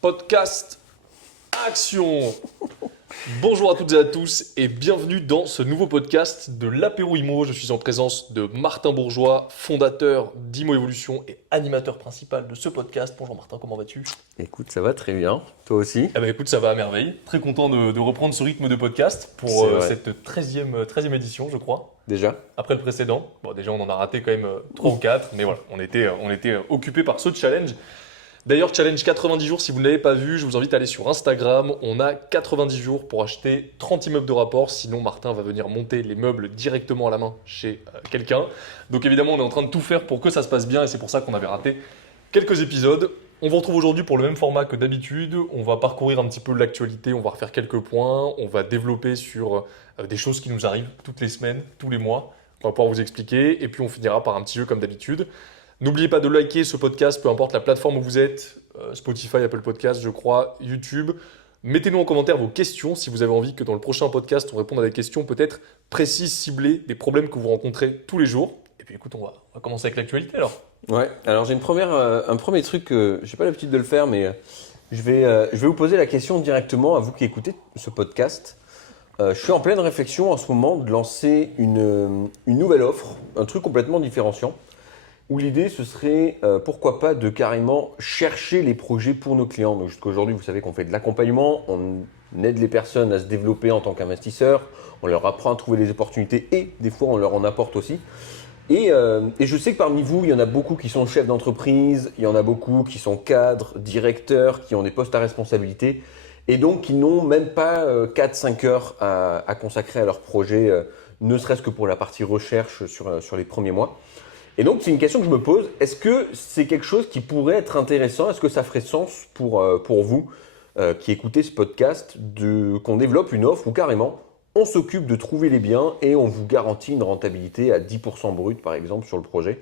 Podcast Action. Bonjour à toutes et à tous et bienvenue dans ce nouveau podcast de l'Apéro Imo. Je suis en présence de Martin Bourgeois, fondateur d'Imo Evolution et animateur principal de ce podcast. Bonjour Martin, comment vas-tu? Écoute, ça va très bien. Toi aussi? Écoute, ça va à merveille. Très content de reprendre ce rythme de podcast pour cette 13e édition, je crois. Déjà? Après le précédent. Bon, déjà, on en a raté quand même 3 ou 4, mais voilà, on était occupés par ce challenge. D'ailleurs, challenge 90 jours, si vous ne l'avez pas vu, je vous invite à aller sur Instagram. On a 90 jours pour acheter 30 immeubles de rapport. Sinon, Martin va venir monter les meubles directement à la main chez quelqu'un. Donc évidemment, on est en train de tout faire pour que ça se passe bien et c'est pour ça qu'on avait raté quelques épisodes. On vous retrouve aujourd'hui pour le même format que d'habitude. On va parcourir un petit peu l'actualité, on va refaire quelques points. On va développer sur des choses qui nous arrivent toutes les semaines, tous les mois. On va pouvoir vous expliquer et puis on finira par un petit jeu comme d'habitude. N'oubliez pas de liker ce podcast, peu importe la plateforme où vous êtes, Spotify, Apple Podcast, je crois, YouTube. Mettez-nous en commentaire vos questions si vous avez envie que dans le prochain podcast, on réponde à des questions peut-être précises, ciblées, des problèmes que vous rencontrez tous les jours. Et puis écoute, on va commencer avec l'actualité alors. Ouais, alors j'ai un premier truc, je n'ai pas l'habitude de le faire, mais je vais vous poser la question directement à vous qui écoutez ce podcast. Je suis en pleine réflexion en ce moment de lancer une nouvelle offre, un truc complètement différenciant. Où l'idée, ce serait, pourquoi pas, de carrément chercher les projets pour nos clients. Donc jusqu'à aujourd'hui, vous savez qu'on fait de l'accompagnement, on aide les personnes à se développer en tant qu'investisseurs, on leur apprend à trouver des opportunités et des fois, on leur en apporte aussi. Et je sais que parmi vous, il y en a beaucoup qui sont chefs d'entreprise, il y en a beaucoup qui sont cadres, directeurs, qui ont des postes à responsabilité et donc qui n'ont même pas 4-5 heures à consacrer à leur projet, ne serait-ce que pour la partie recherche sur les premiers mois. Et donc, c'est une question que je me pose. Est-ce que c'est quelque chose qui pourrait être intéressant? Est-ce que ça ferait sens pour vous qui écoutez ce podcast qu'on développe une offre où carrément on s'occupe de trouver les biens et on vous garantit une rentabilité à 10% brut par exemple sur le projet?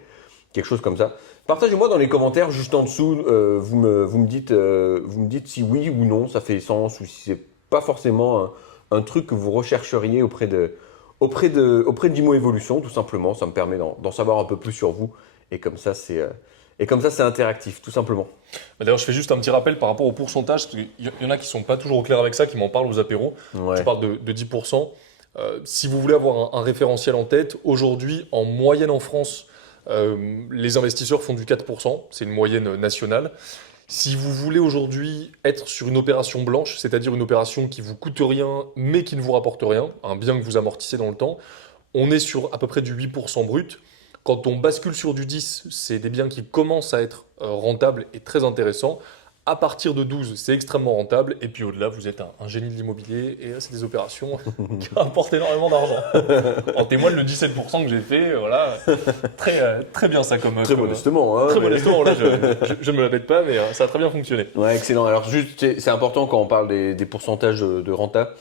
Quelque chose comme ça. Partagez-moi dans les commentaires juste en dessous. Vous me dites si oui ou non ça fait sens ou si c'est pas forcément un truc que vous rechercheriez auprès d'Imo Evolution, tout simplement. Ça me permet d'en savoir un peu plus sur vous. Et comme ça, c'est interactif, tout simplement. D'ailleurs, je fais juste un petit rappel par rapport au pourcentage. Parce qu'il y en a qui ne sont pas toujours au clair avec ça, qui m'en parlent aux apéros. Ouais. Je parle de 10%. Si vous voulez avoir un référentiel en tête, aujourd'hui, en moyenne en France, les investisseurs font du 4%. C'est une moyenne nationale. Si vous voulez aujourd'hui être sur une opération blanche, c'est-à-dire une opération qui vous coûte rien mais qui ne vous rapporte rien, un bien que vous amortissez dans le temps, on est sur à peu près du 8% brut. Quand on bascule sur du 10, c'est des biens qui commencent à être rentables et très intéressants. À partir de 12, c'est extrêmement rentable. Et puis au-delà, vous êtes un génie de l'immobilier et c'est des opérations qui rapportent énormément d'argent. En témoigne le 17% que j'ai fait. Voilà. Très bien ça comme... Très modestement. Très modestement, là, je ne me la pète pas, mais ça a très bien fonctionné. Ouais, excellent. Alors juste, c'est important quand on parle des pourcentages de renta.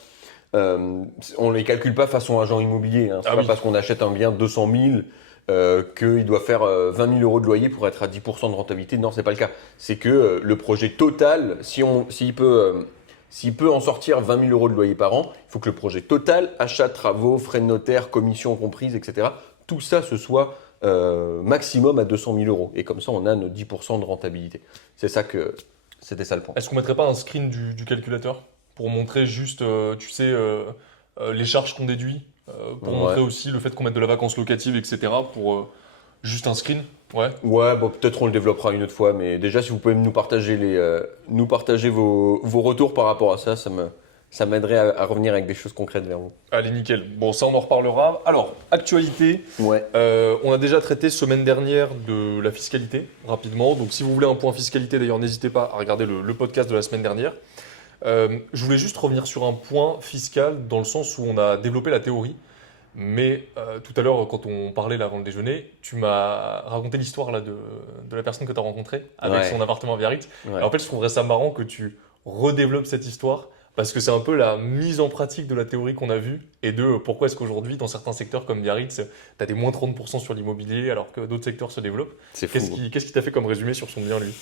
On ne les calcule pas façon agent immobilier. C'est pas parce qu'on achète un bien 200 000 qu'il doit faire 20 000 euros de loyer pour être à 10% de rentabilité. Non, c'est pas le cas. C'est que le projet total, s'il peut en sortir 20 000 euros de loyer par an, il faut que le projet total, achat, travaux, frais de notaire, commissions comprises, etc., tout ça ce soit maximum à 200 000 euros. Et comme ça, on a nos 10% de rentabilité. C'était ça le point. Est-ce qu'on ne mettrait pas un screen du calculateur pour montrer juste, les charges qu'on déduit pour montrer aussi le fait qu'on mette de la vacance locative, etc. pour juste un screen? Ouais, bon, peut-être on le développera une autre fois, mais déjà si vous pouvez nous partager vos retours par rapport à ça, ça m'aiderait à revenir avec des choses concrètes vers vous. Allez, nickel. Bon, ça on en reparlera. Alors, actualité. Ouais. On a déjà traité semaine dernière de la fiscalité, rapidement. Donc si vous voulez un point fiscalité, d'ailleurs, n'hésitez pas à regarder le podcast de la semaine dernière. Je voulais juste revenir sur un point fiscal dans le sens où on a développé la théorie. Mais tout à l'heure, quand on parlait là, avant le déjeuner, tu m'as raconté l'histoire là, de la personne que tu as rencontrée avec son appartement à Biarritz. Ouais. Et en fait, je trouverais ça marrant que tu redéveloppes cette histoire parce que c'est un peu la mise en pratique de la théorie qu'on a vue et de pourquoi est-ce qu'aujourd'hui, dans certains secteurs comme Biarritz, tu as des moins 30% sur l'immobilier alors que d'autres secteurs se développent. C'est fou. Qu'est-ce qui t'a fait comme résumé sur son bien, lui?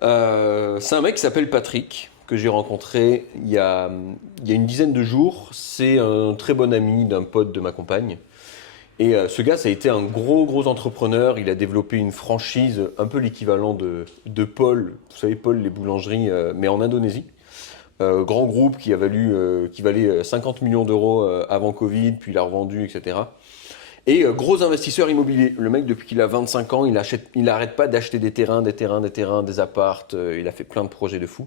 C'est un mec qui s'appelle Patrick, que j'ai rencontré il y a une dizaine de jours. C'est un très bon ami d'un pote de ma compagne. Et ce gars, ça a été un gros entrepreneur. Il a développé une franchise, un peu l'équivalent de Paul, vous savez, Paul, les boulangeries, mais en Indonésie. Grand groupe qui valait 50 millions d'euros avant Covid, puis il a revendu, etc. Et gros investisseur immobilier. Le mec, depuis qu'il a 25 ans, il n'arrête pas d'acheter des terrains, des appartes. Il a fait plein de projets de fou.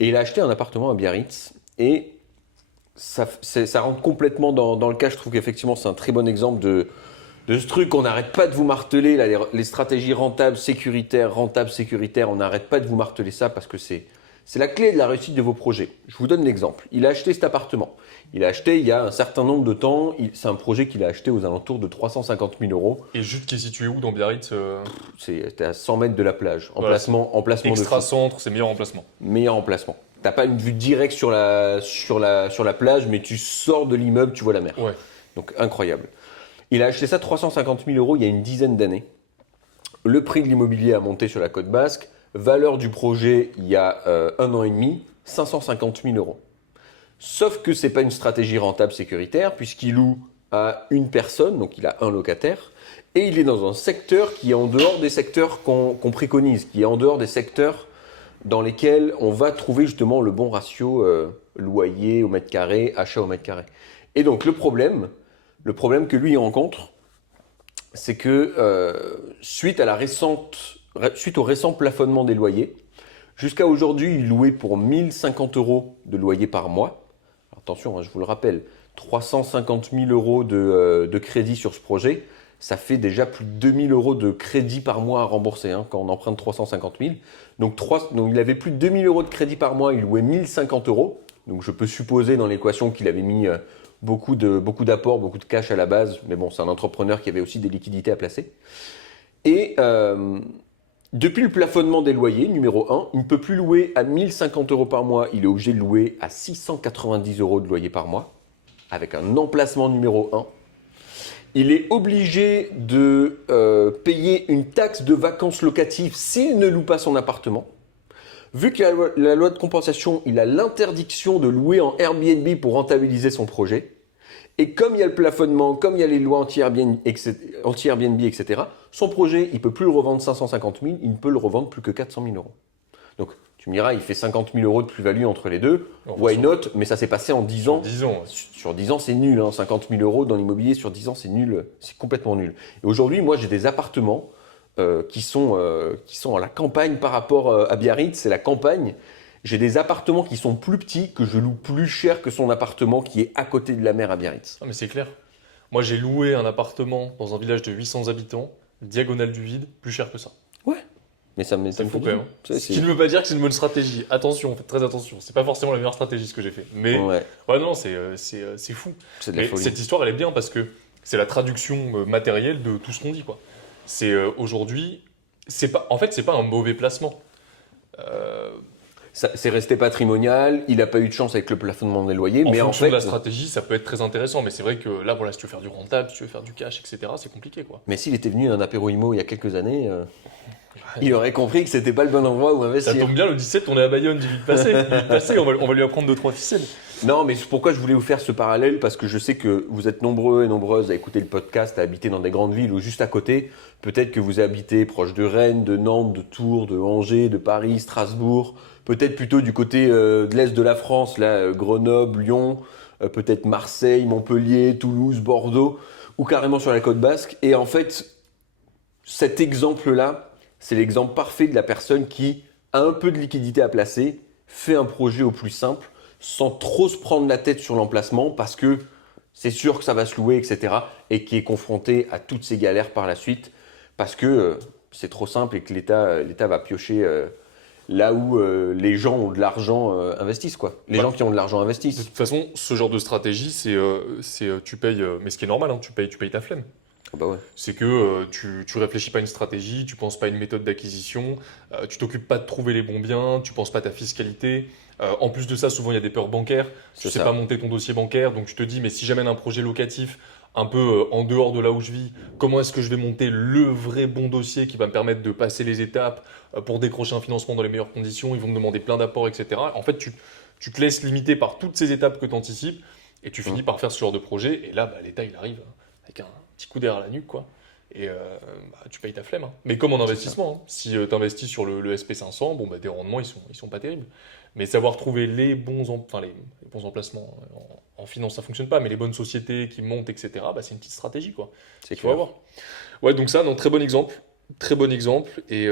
Et il a acheté un appartement à Biarritz. Et ça rentre complètement dans le cas. Je trouve qu'effectivement, c'est un très bon exemple de ce truc qu'on n'arrête pas de vous marteler. Là, les stratégies rentables, sécuritaires. On n'arrête pas de vous marteler ça parce que c'est la clé de la réussite de vos projets. Je vous donne l'exemple. Il a acheté cet appartement. Il a acheté il y a un certain nombre de temps. C'est un projet qu'il a acheté aux alentours de 350 000 euros. Et juste qui est situé où dans Biarritz C'était à 100 mètres de la plage. Voilà, emplacement de fou. Extra-centre, c'est meilleur emplacement. Meilleur emplacement. T'as pas une vue directe sur la plage, mais tu sors de l'immeuble, tu vois la mer. Ouais. Donc incroyable. Il a acheté ça 350 000 euros il y a une dizaine d'années. Le prix de l'immobilier a monté sur la côte basque. Valeur du projet il y a 1 an et demi, 550 000 euros. Sauf que ce n'est pas une stratégie rentable sécuritaire puisqu'il loue à une personne, donc il a un locataire, et il est dans un secteur qui est en dehors des secteurs qu'on préconise, qui est en dehors des secteurs dans lesquels on va trouver justement le bon ratio loyer au mètre carré, achat au mètre carré. Et donc le problème que lui il rencontre, c'est que suite au récent plafonnement des loyers, jusqu'à aujourd'hui, il louait pour 1 050 euros de loyer par mois. Alors, attention, je vous le rappelle, 350 000 euros de crédit sur ce projet, ça fait déjà plus de 2 000 euros de crédit par mois à rembourser quand on emprunte 350 000. Donc il avait plus de 2 000 euros de crédit par mois, il louait 1 050 euros. Donc je peux supposer dans l'équation qu'il avait mis beaucoup d'apports, beaucoup de cash à la base. Mais bon, c'est un entrepreneur qui avait aussi des liquidités à placer. Et depuis le plafonnement des loyers, numéro 1, il ne peut plus louer à 1 050 euros par mois. Il est obligé de louer à 690 euros de loyer par mois, avec un emplacement numéro 1. Il est obligé de payer une taxe de vacances locatives s'il ne loue pas son appartement. Vu qu'il y a la loi de compensation, il a l'interdiction de louer en Airbnb pour rentabiliser son projet. Et comme il y a le plafonnement, comme il y a les lois anti-Airbnb, etc., son projet, il ne peut plus le revendre 550 000, il ne peut le revendre plus que 400 000 euros. Donc, tu me diras, il fait 50 000 euros de plus-value entre les deux. Why not? Mais ça s'est passé en 10 ans. 10 ans. Sur 10 ans, c'est nul. 50 000 euros dans l'immobilier sur 10 ans, c'est nul. C'est complètement nul. Et aujourd'hui, moi, j'ai des appartements qui sont à la campagne par rapport à Biarritz. C'est la campagne. J'ai des appartements qui sont plus petits, que je loue plus cher que son appartement qui est à côté de la mer à Biarritz. Ah, mais c'est clair. Moi, j'ai loué un appartement dans un village de 800 habitants, diagonale du vide, plus cher que ça. Ouais. Mais ça me C'est fou fait quand même. Ce qui ne veut pas dire que c'est une bonne stratégie. Attention, faites très attention. C'est pas forcément la meilleure stratégie ce que j'ai fait. Mais ouais, non, c'est fou. C'est de la Mais folie. cette histoire, elle est bien parce que c'est la traduction matérielle de tout ce qu'on dit, quoi. C'est aujourd'hui, en fait, c'est pas un mauvais placement. C'est resté patrimonial, il n'a pas eu de chance avec le plafonnement des loyers, mais en fonction fait, de la stratégie, ça peut être très intéressant. Mais c'est vrai que là, voilà, si tu veux faire du rentable, si tu veux faire du cash, etc., c'est compliqué, quoi. mais s'il était venu à un apéro IMO il y a quelques années, il aurait compris que c'était pas le bon endroit où investir. Ça tombe bien, le 17, on est à Bayonne, j'ai vite passé, on va lui apprendre 2-3 ficelles. Non, mais pourquoi je voulais vous faire ce parallèle? Parce que je sais que vous êtes nombreux et nombreuses à écouter le podcast, à habiter dans des grandes villes ou juste à côté. Peut-être que vous habitez proche de Rennes, de Nantes, de Tours, de Angers, de Paris, Strasbourg. Peut-être plutôt du côté de l'Est de la France, là, Grenoble, Lyon, peut-être Marseille, Montpellier, Toulouse, Bordeaux, ou carrément sur la côte basque. Et en fait, cet exemple-là, c'est l'exemple parfait de la personne qui a un peu de liquidité à placer, fait un projet au plus simple, sans trop se prendre la tête sur l'emplacement, parce que c'est sûr que ça va se louer, etc. Et qui est confronté à toutes ces galères par la suite, parce que c'est trop simple et que l'État va piocher là où les gens ont de l'argent investissent, quoi. Les gens qui ont de l'argent De investissent. toute façon, ce genre de stratégie, c'est tu payes, mais ce qui est normal, hein, tu payes ta flemme. Ah bah ouais. C'est que tu réfléchis pas à une stratégie, tu penses pas à une méthode d'acquisition, tu t'occupes pas de trouver les bons biens, tu penses pas à ta fiscalité. En plus de ça, souvent il y a des peurs bancaires, tu sais pas monter ton dossier bancaire, donc tu te dis mais si j'amène un projet locatif un peu en dehors de là où je vis, comment est-ce que je vais monter le vrai bon dossier qui va me permettre de passer les étapes pour décrocher un financement dans les meilleures conditions, ils vont me demander plein d'apports, etc. En fait, tu te laisses limiter par toutes ces étapes que tu anticipes et tu finis par faire ce genre de projet et là, l'État il arrive avec petit coup d'air à la nuque, quoi. Et tu payes ta flemme, hein. Mais comme en investissement, hein. Si tu investis sur le SP500, bon, tes rendements, ils sont pas terribles. Mais savoir trouver les bons emplacements en finance, ça fonctionne pas, mais les bonnes sociétés qui montent, etc., c'est une petite stratégie, quoi. C'est Il faut clair. avoir. Ouais, donc ça, non, très bon exemple. Très bon exemple. Et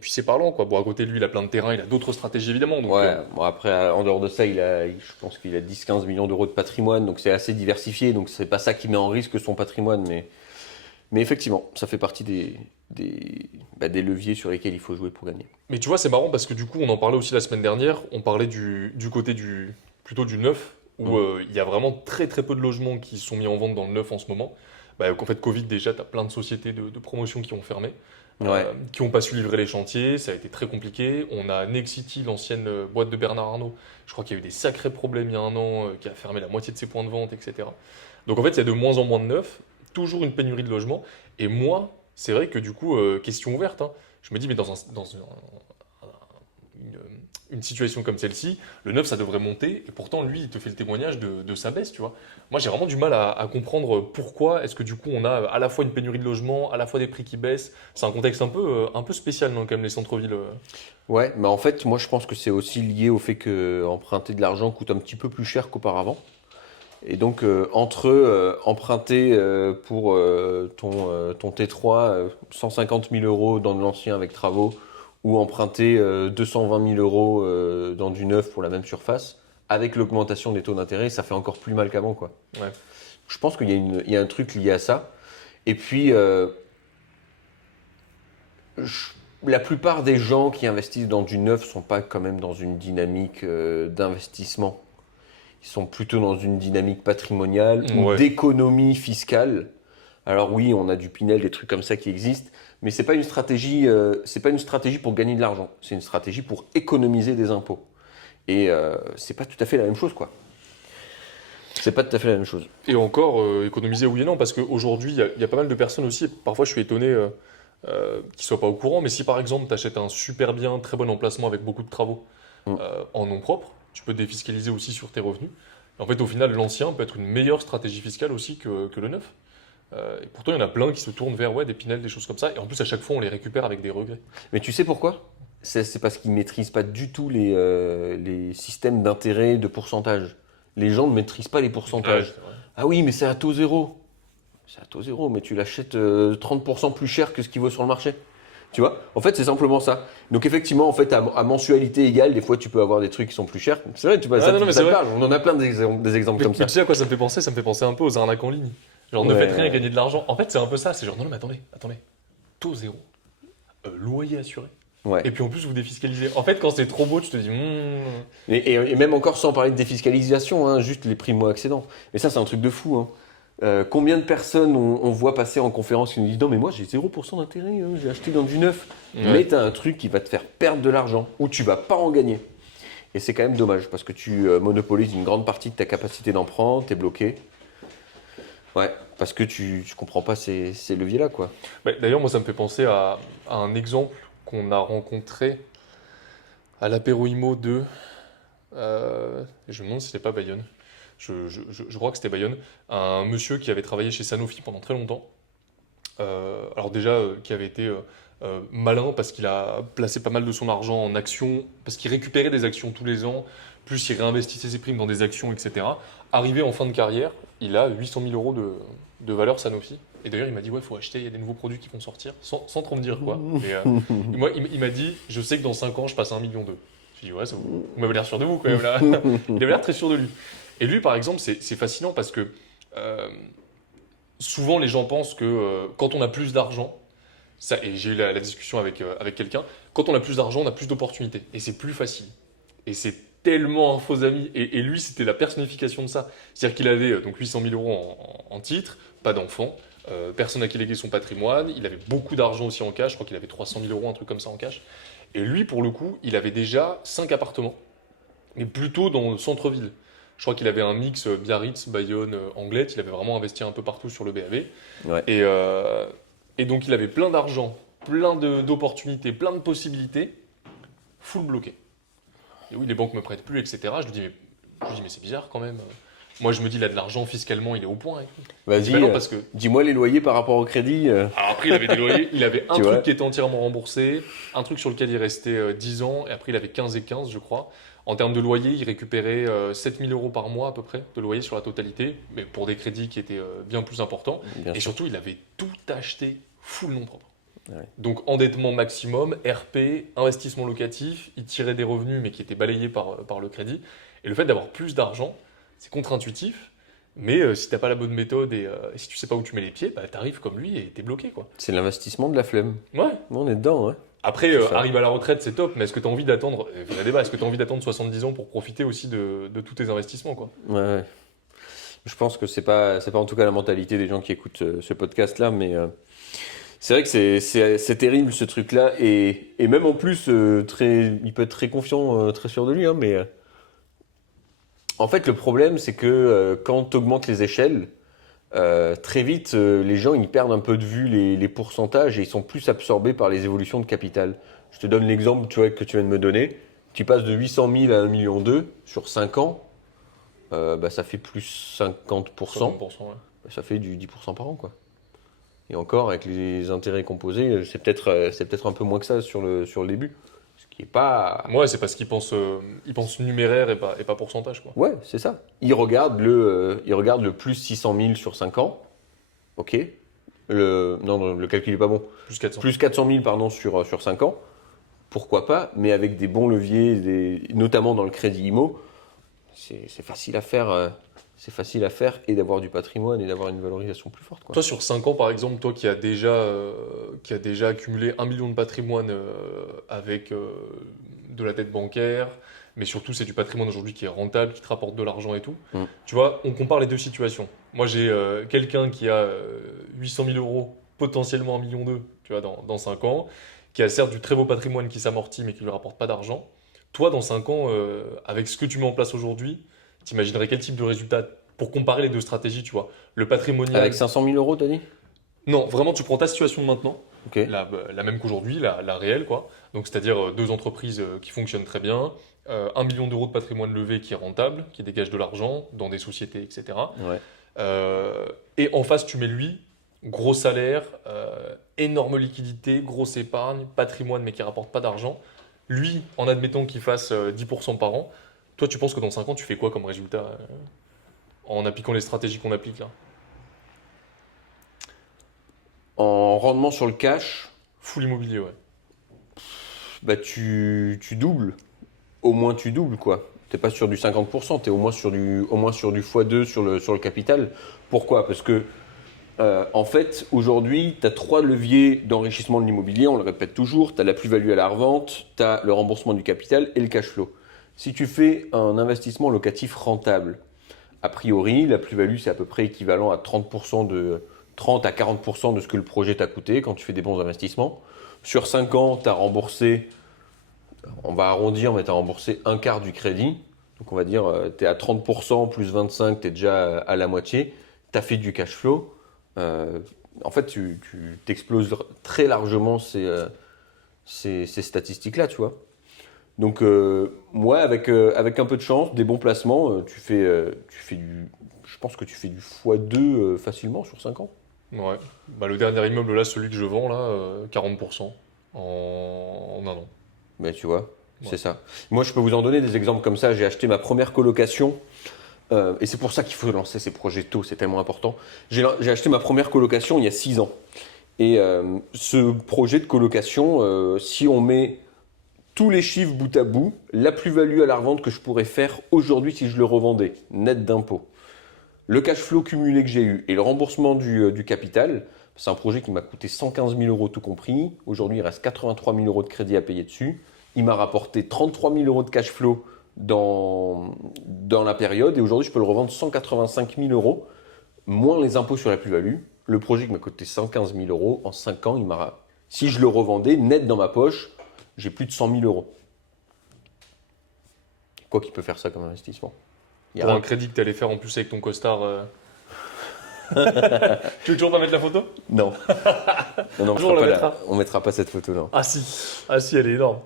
puis c'est parlant, quoi. Bon, à côté de lui, il a plein de terrains, il a d'autres stratégies, évidemment. Donc, Ouais, bon après, en dehors de ça, je pense qu'il a 10-15 millions d'euros de patrimoine, donc c'est assez diversifié, donc c'est pas ça qui met en risque son patrimoine, mais effectivement, ça fait partie des leviers sur lesquels il faut jouer pour gagner. mais tu vois, c'est marrant parce que du coup, on en parlait aussi la semaine dernière. On parlait du côté plutôt du neuf, où Mm. il y a vraiment très très peu de logements qui sont mis en vente dans le neuf en ce moment. En fait, Covid, déjà, tu as plein de sociétés de promotion qui ont fermé, Ouais, qui n'ont pas su livrer les chantiers. Ça a été très compliqué. On a Nexity, l'ancienne boîte de Bernard Arnault. Je crois qu'il y a eu des sacrés problèmes il y a un an, qui a fermé la moitié de ses points de vente, etc. Donc en fait, il y a de moins en moins de neufs, toujours une pénurie de logements. Et moi, c'est vrai que du coup, question ouverte, hein, je me dis, mais une situation comme celle-ci, le neuf, ça devrait monter, et pourtant, lui, il te fait le témoignage de sa baisse, tu vois. Moi, j'ai vraiment du mal à comprendre pourquoi est-ce que du coup, on a à la fois une pénurie de logements, à la fois des prix qui baissent. C'est un contexte un peu spécial, non, quand même, les centres-villes. ouais, mais en fait, moi je pense que c'est aussi lié au fait que emprunter de l'argent coûte un petit peu plus cher qu'auparavant. Et donc, entre emprunter pour ton T3 150 000 euros dans de l'ancien avec travaux ou emprunter 220 000 euros dans du neuf pour la même surface, avec l'augmentation des taux d'intérêt, ça fait encore plus mal qu'avant, quoi. Ouais. Je pense il y a un truc lié à ça. Et puis, la plupart des gens qui investissent dans du neuf sont pas quand même dans une dynamique d'investissement. Ils sont plutôt dans une dynamique patrimoniale ou Ouais. d'économie fiscale. Alors oui, on a du Pinel, des trucs comme ça qui existent, mais c'est pas une stratégie pour gagner de l'argent. C'est une stratégie pour économiser des impôts. Et c'est pas tout à fait la même chose, quoi. C'est pas tout à fait la même chose. Et encore, économiser oui et non, parce qu'aujourd'hui, il y a pas mal de personnes aussi, parfois je suis étonné qu'ils ne soient pas au courant, mais si par exemple tu achètes un super bien, très bon emplacement avec beaucoup de travaux Mm. en nom propre, tu peux défiscaliser aussi sur tes revenus. Et en fait, au final, l'ancien peut être une meilleure stratégie fiscale aussi que le neuf. Et pourtant, il y en a plein qui se tournent vers des Pinel, des choses comme ça, et en plus, à chaque fois, on les récupère avec des regrets. Mais tu sais pourquoi? C'est parce qu'ils maîtrisent pas du tout les systèmes d'intérêt, de pourcentage. Les gens ne maîtrisent pas les pourcentages. C'est vrai. Ah oui, mais c'est à taux zéro. C'est à taux zéro, mais tu l'achètes 30% plus cher que ce qu'il vaut sur le marché. Tu vois? En fait, c'est simplement ça. Donc effectivement, en fait, à mensualité égale, des fois, tu peux avoir des trucs qui sont plus chers. C'est vrai, tu vois, Ah, ça, non, non, mais ça c'est te vrai. parle. On en a plein des exemples comme Mais ça. tu sais à quoi ça me fait penser? Ça me fait penser un peu aux arnaques en ligne. Genre, ne Ouais. faites rien et gagnez de l'argent. En fait, c'est un peu ça. C'est genre, non, non, mais attendez. Taux zéro, loyer assuré. Ouais. Et puis en plus, vous défiscalisez. En fait, quand c'est trop beau, tu te dis, Et même encore sans parler de défiscalisation, hein, juste les primo-accédants. Mais ça, c'est un truc de fou, hein. Combien de personnes on voit passer en conférence qui nous disent non mais moi j'ai 0% d'intérêt, hein, j'ai acheté dans du neuf. Ouais. Mais tu as un truc qui va te faire perdre de l'argent ou tu vas pas en gagner. Et c'est quand même dommage parce que tu monopolises une grande partie de ta capacité d'emprunt, tu es bloqué. Ouais, parce que tu comprends pas ces leviers-là, quoi. D'ailleurs, moi, ça me fait penser à un exemple qu'on a rencontré à l'apéro IMO de. Je me demande si c'était pas Bayonne. Je crois que c'était Bayonne. Un monsieur qui avait travaillé chez Sanofi pendant très longtemps. Alors, déjà, qui avait été malin parce qu'il a placé pas mal de son argent en actions, parce qu'il récupérait des actions tous les ans, plus il réinvestissait ses primes dans des actions, etc. Arrivé en fin de carrière, il a 800 000 euros de valeur Sanofi. Et d'ailleurs, il m'a dit, ouais, faut acheter, il y a des nouveaux produits qui vont sortir, sans trop me dire quoi. Mais moi, il m'a dit, je sais que dans 5 ans, je passe à 1,2 million. Je lui ai dit, ouais, vous m'avez l'air sûr de vous quand même là. Il avait l'air très sûr de lui. Et lui, par exemple, c'est fascinant parce que euh, souvent les gens pensent que quand on a plus d'argent, et j'ai eu la discussion avec quelqu'un, quand on a plus d'argent, on a plus d'opportunités et c'est plus facile. Et c'est tellement un faux ami. Et lui, c'était la personnification de ça. C'est-à-dire qu'il avait donc 800 000 euros en titres, pas d'enfants, personne à qui léguer son patrimoine, il avait beaucoup d'argent aussi en cash, je crois qu'il avait 300 000 euros, un truc comme ça en cash. Et lui, pour le coup, il avait déjà 5 appartements, mais plutôt dans le centre-ville. Je crois qu'il avait un mix Biarritz, Bayonne, Anglet, il avait vraiment investi un peu partout sur le BAV. Ouais. Et donc il avait plein d'argent, d'opportunités, plein de possibilités, full bloqué. Et oui, les banques me prêtent plus, etc. Je lui dis, mais c'est bizarre quand même. Moi, je me dis, il a de l'argent fiscalement, il est au point. Hein. Vas-y, Bah non, parce que dis-moi les loyers par rapport au crédit. alors après, il avait des loyers, il avait un Tu truc vois. qui était entièrement remboursé, un truc sur lequel il restait 10 ans, et après, il avait 15 et 15, je crois. En termes de loyer, il récupérait 7 000 € par mois à peu près de loyer sur la totalité, mais pour des crédits qui étaient bien plus importants. Bien Et sûr. surtout, il avait tout acheté full nom propre. Ouais. Donc endettement maximum, RP, investissement locatif, il tirait des revenus mais qui étaient balayés par le crédit. Et le fait d'avoir plus d'argent, c'est contre-intuitif, mais si t'as pas la bonne méthode et si tu sais pas où tu mets les pieds, bah, t'arrives comme lui et t'es bloqué quoi. C'est l'investissement de la flemme. Ouais. On est dedans, hein. Après, C'est ça. arrive à la retraite, c'est top, mais est-ce que tu as envie d'attendre, vrai débat, est-ce que tu as envie d'attendre 70 ans pour profiter aussi de tous tes investissements quoi? Ouais. Je pense que c'est pas en tout cas la mentalité des gens qui écoutent ce podcast-là, mais c'est vrai que c'est terrible ce truc-là, et même en plus, il peut être très confiant, très sûr de lui, hein, mais en fait le problème c'est que quand tu augmentes les échelles, très vite les gens ils perdent un peu de vue les pourcentages et ils sont plus absorbés par les évolutions de capital. Je te donne l'exemple tu vois, que tu viens de me donner. Tu passes de 800 000 à 1,2 million sur 5 ans, bah, ça fait plus 50%. 60%, ouais. Ça fait du 10% par an, quoi. Et encore, avec les intérêts composés, c'est peut-être un peu moins que ça sur le début. Ce qui est pas... Ouais, c'est parce qu'ils pensent, ils pensent numéraire et pas pourcentage quoi. Ouais, c'est ça. Il regarde le plus 600 000 sur 5 ans. Ok. Non, le calcul n'est pas bon. Plus 400. Plus 400 000, pardon, sur 5 ans. Pourquoi pas, mais avec des bons leviers, notamment dans le crédit IMO, c'est facile à faire. C'est facile à faire et d'avoir du patrimoine et d'avoir une valorisation plus forte, quoi. Toi, sur 5 ans, par exemple, toi qui a déjà accumulé 1 million de patrimoine avec de la dette bancaire, mais surtout c'est du patrimoine aujourd'hui qui est rentable, qui te rapporte de l'argent et tout. Mm. Tu vois, on compare les deux situations. Moi, j'ai quelqu'un qui a 800 000 euros, potentiellement 1,2 million, tu vois, dans 5 ans, qui a certes du très beau patrimoine qui s'amortit, mais qui ne lui rapporte pas d'argent. Toi, dans 5 ans, avec ce que tu mets en place aujourd'hui, t'imaginerais quel type de résultat pour comparer les deux stratégies, tu vois? Le patrimonial. Avec 500 000 euros, t'as dit? Non, vraiment, tu prends ta situation de maintenant, Ok. la même qu'aujourd'hui, la réelle, quoi. Donc, c'est-à-dire deux entreprises qui fonctionnent très bien, 1 million d'euros de patrimoine levé qui est rentable, qui dégage de l'argent dans des sociétés, etc. Ouais. Et en face, tu mets lui, gros salaire, énorme liquidité, grosse épargne, patrimoine, mais qui rapporte pas d'argent. Lui, en admettant qu'il fasse 10% par an, toi, tu penses que dans 5 ans, tu fais quoi comme résultat en appliquant les stratégies qu'on applique là? En rendement sur le cash, Full immobilier, ouais. bah tu doubles. Au moins tu doubles, quoi. T'es pas sur du 50%, t'es au moins sur du x2 sur le capital. Pourquoi? Parce que en fait, aujourd'hui, tu as 3 leviers d'enrichissement de l'immobilier, on le répète toujours. Tu as la plus-value à la revente, tu as le remboursement du capital et le cash flow. Si tu fais un investissement locatif rentable, a priori, la plus-value, c'est à peu près équivalent à 30 à 40% de ce que le projet t'a coûté quand tu fais des bons investissements. Sur 5 ans, tu as remboursé, on va arrondir, mais tu as remboursé un quart du crédit. Donc on va dire, tu es à 30% plus 25, tu es déjà à la moitié. Tu as fait du cash flow. En fait, tu t'exploses très largement ces statistiques-là, tu vois. Donc, moi, avec un peu de chance, des bons placements, je pense que tu fais du x2 facilement sur 5 ans. Ouais. Bah, le dernier immeuble là, celui que je vends là, 40% en un an. Mais tu vois, Ouais. c'est ça. Moi, je peux vous en donner des exemples comme ça. J'ai acheté ma première colocation. Et c'est pour ça qu'il faut lancer ces projets tôt, c'est tellement important. J'ai acheté ma première colocation il y a 6 ans. Et ce projet de colocation, si on met tous les chiffres bout à bout, la plus-value à la revente que je pourrais faire aujourd'hui si je le revendais, net d'impôts, le cash flow cumulé que j'ai eu et le remboursement du capital, c'est un projet qui m'a coûté 115 000 euros tout compris. Aujourd'hui, il reste 83 000 euros de crédit à payer dessus. Il m'a rapporté 33 000 euros de cash flow dans la période et aujourd'hui, je peux le revendre 185 000 euros, moins les impôts sur la plus-value. Le projet qui m'a coûté 115 000 euros, en 5 ans, si je le revendais net dans ma poche, j'ai plus de 100 000 euros. Quoi qui peut faire ça comme investissement? Il y a Pour un- un crédit que tu allais faire en plus avec ton costard. Tu veux toujours pas mettre la photo? Non. Non, Un jour, on la mettra. on mettra pas cette photo là. Ah si, elle est énorme.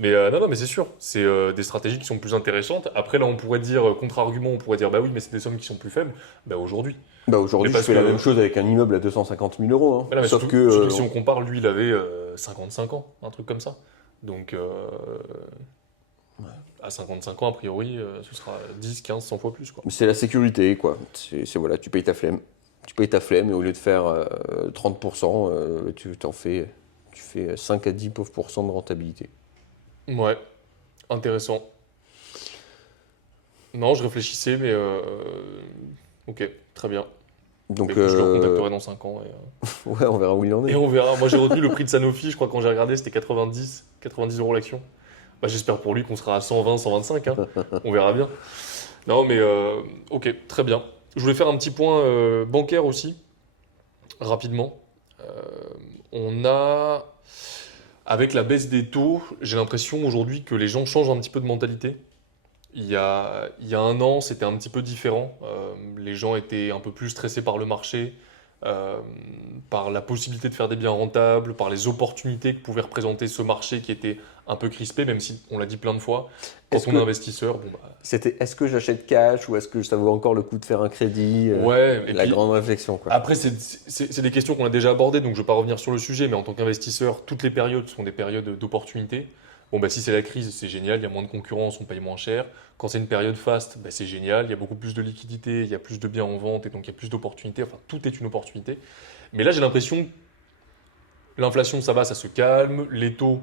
Mais non, mais c'est sûr, c'est des stratégies qui sont plus intéressantes. Après, là, on pourrait dire, contre-argument, on pourrait dire, bah oui, mais c'est des sommes qui sont plus faibles. Bah aujourd'hui. Bah aujourd'hui, Mais je parce fais la que- même chose avec un immeuble à 250 000 euros. Hein. Mais là, mais Sauf surtout, que surtout si on compare, lui, il avait 55 ans, un truc comme ça. Donc, à 55 ans, a priori, ce sera 10, 15, 100 fois plus, quoi. c'est la sécurité, quoi. Voilà, tu payes ta flemme. Tu payes ta flemme et au lieu de faire 30%, tu fais 5 à 10 pauvres pourcents de rentabilité. Ouais, intéressant. Non, je réfléchissais, mais ok, très bien. Donc, Mais écoute, je le recontacterai dans 5 ans. ouais, on verra où il en est. Et on verra. Moi, j'ai retenu le prix de Sanofi, je crois, quand j'ai regardé, c'était 90 € l'action. Bah, j'espère pour lui qu'on sera à 120, 125, hein. On verra bien. Non, mais ok, très bien. Je voulais faire un petit point bancaire aussi, rapidement. On a, avec la baisse des taux, j'ai l'impression aujourd'hui que les gens changent un petit peu de mentalité. Il y a un an, c'était un petit peu différent. Les gens étaient un peu plus stressés par le marché, euh, par la possibilité de faire des biens rentables, par les opportunités que pouvait représenter ce marché qui était un peu crispé, même si on l'a dit plein de fois. Quand Est-ce on que- est investisseur, bon bah, C'était est-ce que j'achète cash ou est-ce que ça vaut encore le coup de faire un crédit ouais. Et La puis grande réflexion, quoi. après, c'est des questions qu'on a déjà abordées, donc je ne vais pas revenir sur le sujet, mais en tant qu'investisseur, toutes les périodes sont des périodes d'opportunité. Bon, bah, si c'est la crise, c'est génial, il y a moins de concurrence, on paye moins cher. Quand c'est une période faste, bah, c'est génial, il y a beaucoup plus de liquidités, il y a plus de biens en vente, et donc il y a plus d'opportunités. Enfin, tout est une opportunité. Mais là, j'ai l'impression que l'inflation, ça va, ça se calme, les taux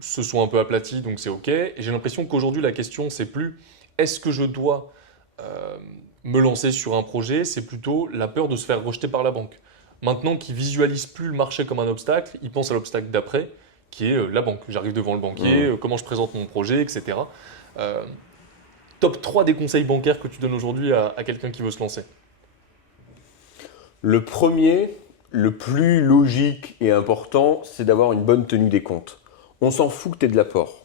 se sont un peu aplatis, donc c'est OK. Et j'ai l'impression qu'aujourd'hui, la question, c'est plus est-ce que je dois euh, me lancer sur un projet, c'est plutôt la peur de se faire rejeter par la banque. Maintenant qu'ils visualisent plus le marché comme un obstacle, ils pensent à l'obstacle d'après, qui est la banque. J'arrive devant le banquier, comment je présente mon projet, etc. Euh, top 3 des conseils bancaires que tu donnes aujourd'hui à quelqu'un qui veut se lancer. Le premier, le plus logique et important, c'est d'avoir une bonne tenue des comptes. On s'en fout que tu aies de l'apport.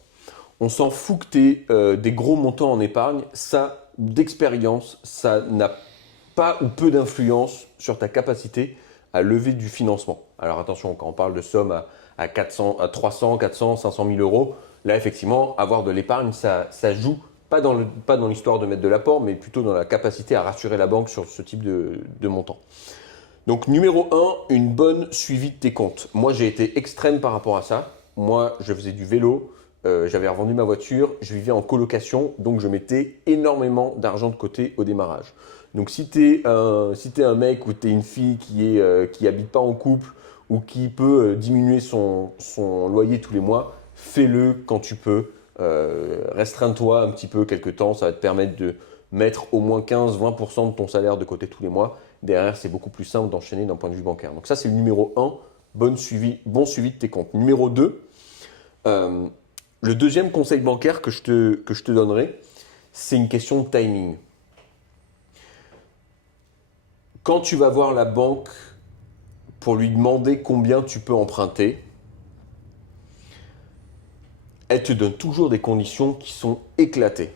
On s'en fout que tu aies des gros montants en épargne. Ça, d'expérience, ça n'a pas ou peu d'influence sur ta capacité à lever du financement. Alors attention, quand on parle de sommes à 400, à 300, 400, 500 000 euros, là effectivement, avoir de l'épargne, ça joue pas dans l'histoire de mettre de l'apport, mais plutôt dans la capacité à rassurer la banque sur ce type de montant. Donc numéro 1, une bonne suivi de tes comptes. Moi, j'ai été extrême par rapport à ça. Moi, je faisais du vélo, j'avais revendu ma voiture, je vivais en colocation, donc je mettais énormément d'argent de côté au démarrage. Donc si tu es un mec ou tu es une fille qui habite pas en couple ou qui peut diminuer son loyer tous les mois, fais-le quand tu peux. Restreins-toi un petit peu quelques temps, ça va te permettre de mettre au moins 15-20% de ton salaire de côté tous les mois. Derrière, c'est beaucoup plus simple d'enchaîner d'un point de vue bancaire. Donc ça, c'est le numéro 1, bon suivi de tes comptes. Numéro 2, le deuxième conseil bancaire que je te donnerai, c'est une question de timing. Quand tu vas voir la banque pour lui demander combien tu peux emprunter, elle te donne toujours des conditions qui sont éclatées.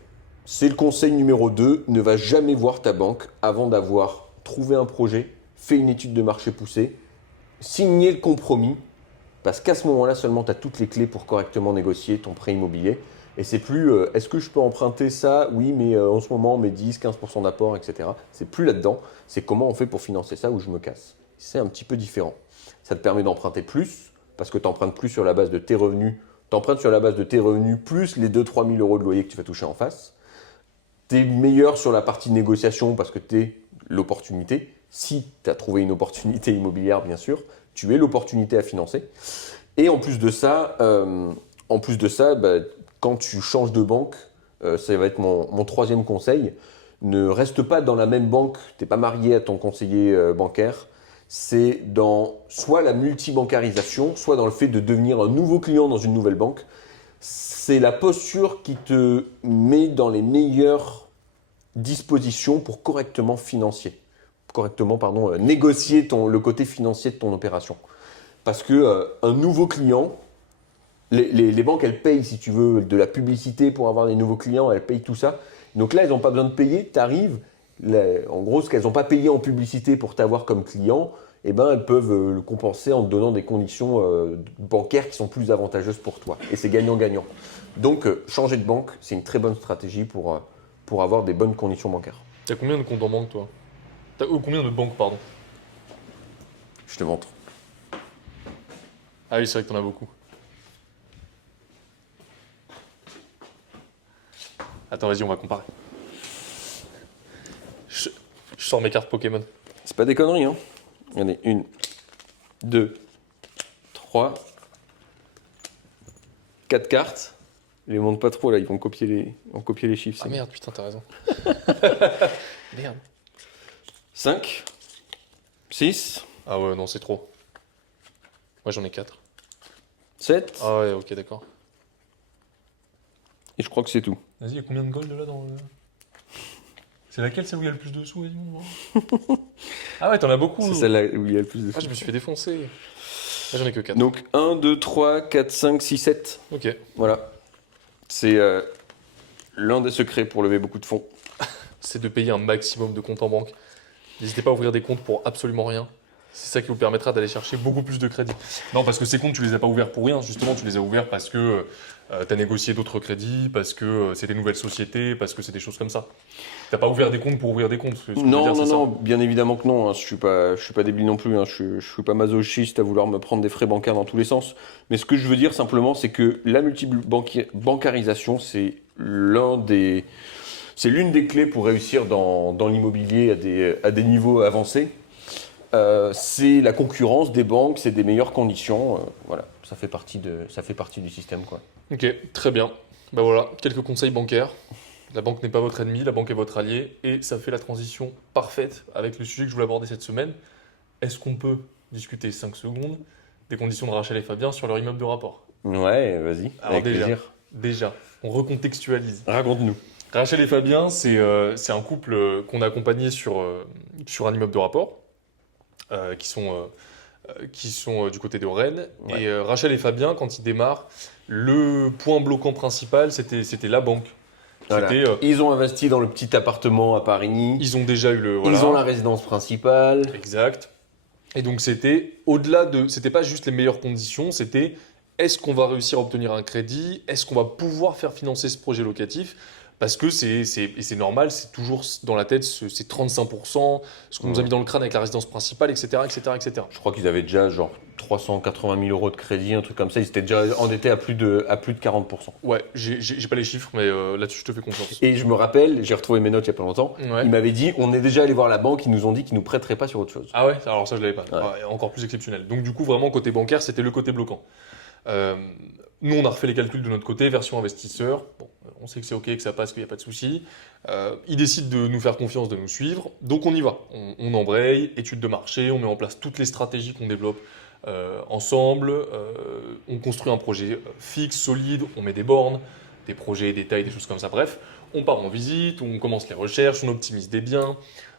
C'est le conseil numéro 2, ne va jamais voir ta banque avant d'avoir trouvé un projet, fait une étude de marché poussée, signé le compromis, parce qu'à ce moment-là seulement tu as toutes les clés pour correctement négocier ton prêt immobilier. Et c'est plus est-ce que je peux emprunter ça? Oui, mais en ce moment, mes 10-15% d'apport, etc. C'est plus là-dedans. C'est comment on fait pour financer ça ou je me casse. C'est un petit peu différent. Ça te permet d'emprunter plus, parce que tu empruntes plus sur la base de tes revenus. Tu empruntes sur la base de tes revenus plus les 2-3 000 euros de loyer que tu vas toucher en face. Tu es meilleur sur la partie négociation parce que tu es l'opportunité. Si tu as trouvé une opportunité immobilière, bien sûr, tu es l'opportunité à financer. Et en plus de ça, bah, quand tu changes de banque, ça va être mon troisième conseil, ne reste pas dans la même banque, tu n'es pas marié à ton conseiller bancaire, c'est dans soit la multibancarisation, soit dans le fait de devenir un nouveau client dans une nouvelle banque. C'est la posture qui te met dans les meilleures dispositions pour correctement négocier le côté financier de ton opération. Parce que un nouveau client, les banques, elles payent, si tu veux, de la publicité pour avoir des nouveaux clients, elles payent tout ça. Donc là, elles n'ont pas besoin de payer, tu arrives, en gros, ce qu'elles n'ont pas payé en publicité pour t'avoir comme client, eh ben, elles peuvent le compenser en te donnant des conditions bancaires qui sont plus avantageuses pour toi. Et c'est gagnant-gagnant. Donc, changer de banque, c'est une très bonne stratégie pour avoir des bonnes conditions bancaires. T'as combien de comptes en banque, toi? Combien de banques, pardon? Je te montre. Ah oui, c'est vrai que t'en as beaucoup. Attends, vas-y, on va comparer. Je sors mes cartes Pokémon. C'est pas des conneries, hein. Regardez, 1, 2, 3, 4 cartes. Ils les montrent pas trop là, ils vont copier les chiffres. Ah merde, putain, t'as raison. Merde. 5, 6, Ah ouais, non, c'est trop. Moi, j'en ai 4. 7, Ah ouais, ok, d'accord. et je crois que c'est tout. Vas-y, il y a combien de gold là dans le... C'est laquelle, celle où il y a le plus de sous, vas-y, on va. Ah ouais, t'en as beaucoup. C'est celle-là où il y a le plus de Ah, je me suis fait défoncer. Là, j'en ai que 4. Donc 1, 2, 3, 4, 5, 6, 7. Ok. Voilà. C'est l'un des secrets pour lever beaucoup de fonds. C'est de payer un maximum de comptes en banque. N'hésitez pas à ouvrir des comptes pour absolument rien. C'est ça qui vous permettra d'aller chercher beaucoup plus de crédits. Non, parce que ces comptes, tu les as pas ouverts pour rien. Justement, tu les as ouverts parce que tu as négocié d'autres crédits, parce que c'est des nouvelles sociétés, parce que c'est des choses comme ça. Tu n'as pas ouvert des comptes pour ouvrir des comptes. Non, bien évidemment que non. Hein. Je suis pas débile non plus. Hein. Je suis pas masochiste à vouloir me prendre des frais bancaires dans tous les sens. Mais ce que je veux dire simplement, c'est que la multiple bancarisation, c'est l'une des clés pour réussir dans l'immobilier à des niveaux avancés. C'est la concurrence des banques, c'est des meilleures conditions. Voilà, ça fait partie du système, quoi. Ok, très bien. Bah voilà, quelques conseils bancaires. La banque n'est pas votre ennemi, la banque est votre allié. Et ça fait la transition parfaite avec le sujet que je voulais aborder cette semaine. Est-ce qu'on peut discuter 5 secondes des conditions de Rachel et Fabien sur leur immeuble de rapport? Ouais, vas-y, Alors avec plaisir. déjà, on recontextualise. Raconte-nous. Rachel et Fabien, c'est un couple qu'on a accompagné sur un immeuble de rapport, qui sont du côté de Rennes. Ouais. Et Rachel et Fabien, quand ils démarrent, le point bloquant principal, c'était la banque. Voilà. C'était, Ils ont investi dans le petit appartement à Paris. ils ont déjà eu le... Voilà, Ils ont la résidence principale. exact. Et donc c'était au-delà de... C'était pas juste les meilleures conditions, c'était est-ce qu'on va réussir à obtenir un crédit? Est-ce qu'on va pouvoir faire financer ce projet locatif? Parce que c'est normal, c'est toujours dans la tête, c'est 35%, ce qu'on nous a mis dans le crâne avec la résidence principale, etc. etc., etc. Je crois qu'ils avaient déjà genre 380 000 euros de crédit, un truc comme ça. Ils étaient déjà endettés à plus de 40%. Ouais, j'ai pas les chiffres, mais là-dessus je te fais confiance. Et je me rappelle, j'ai retrouvé mes notes il y a pas longtemps. Ouais. Ils m'avaient dit, on est déjà allé voir la banque, ils nous ont dit qu'ils nous prêteraient pas sur autre chose. Ah ouais, alors ça je l'avais pas. Ouais. Ouais, encore plus exceptionnel. Donc du coup vraiment côté bancaire c'était le côté bloquant. Nous on a refait les calculs de notre côté, version investisseur. Bon, on sait que c'est ok, que ça passe, qu'il n'y a pas de souci. Ils décident de nous faire confiance, de nous suivre. Donc on y va. On embraye, étude de marché, on met en place toutes les stratégies qu'on développe ensemble. On construit un projet fixe, solide, on met des bornes, des projets, des tailles, des choses comme ça. Bref, on part en visite, on commence les recherches, on optimise des biens.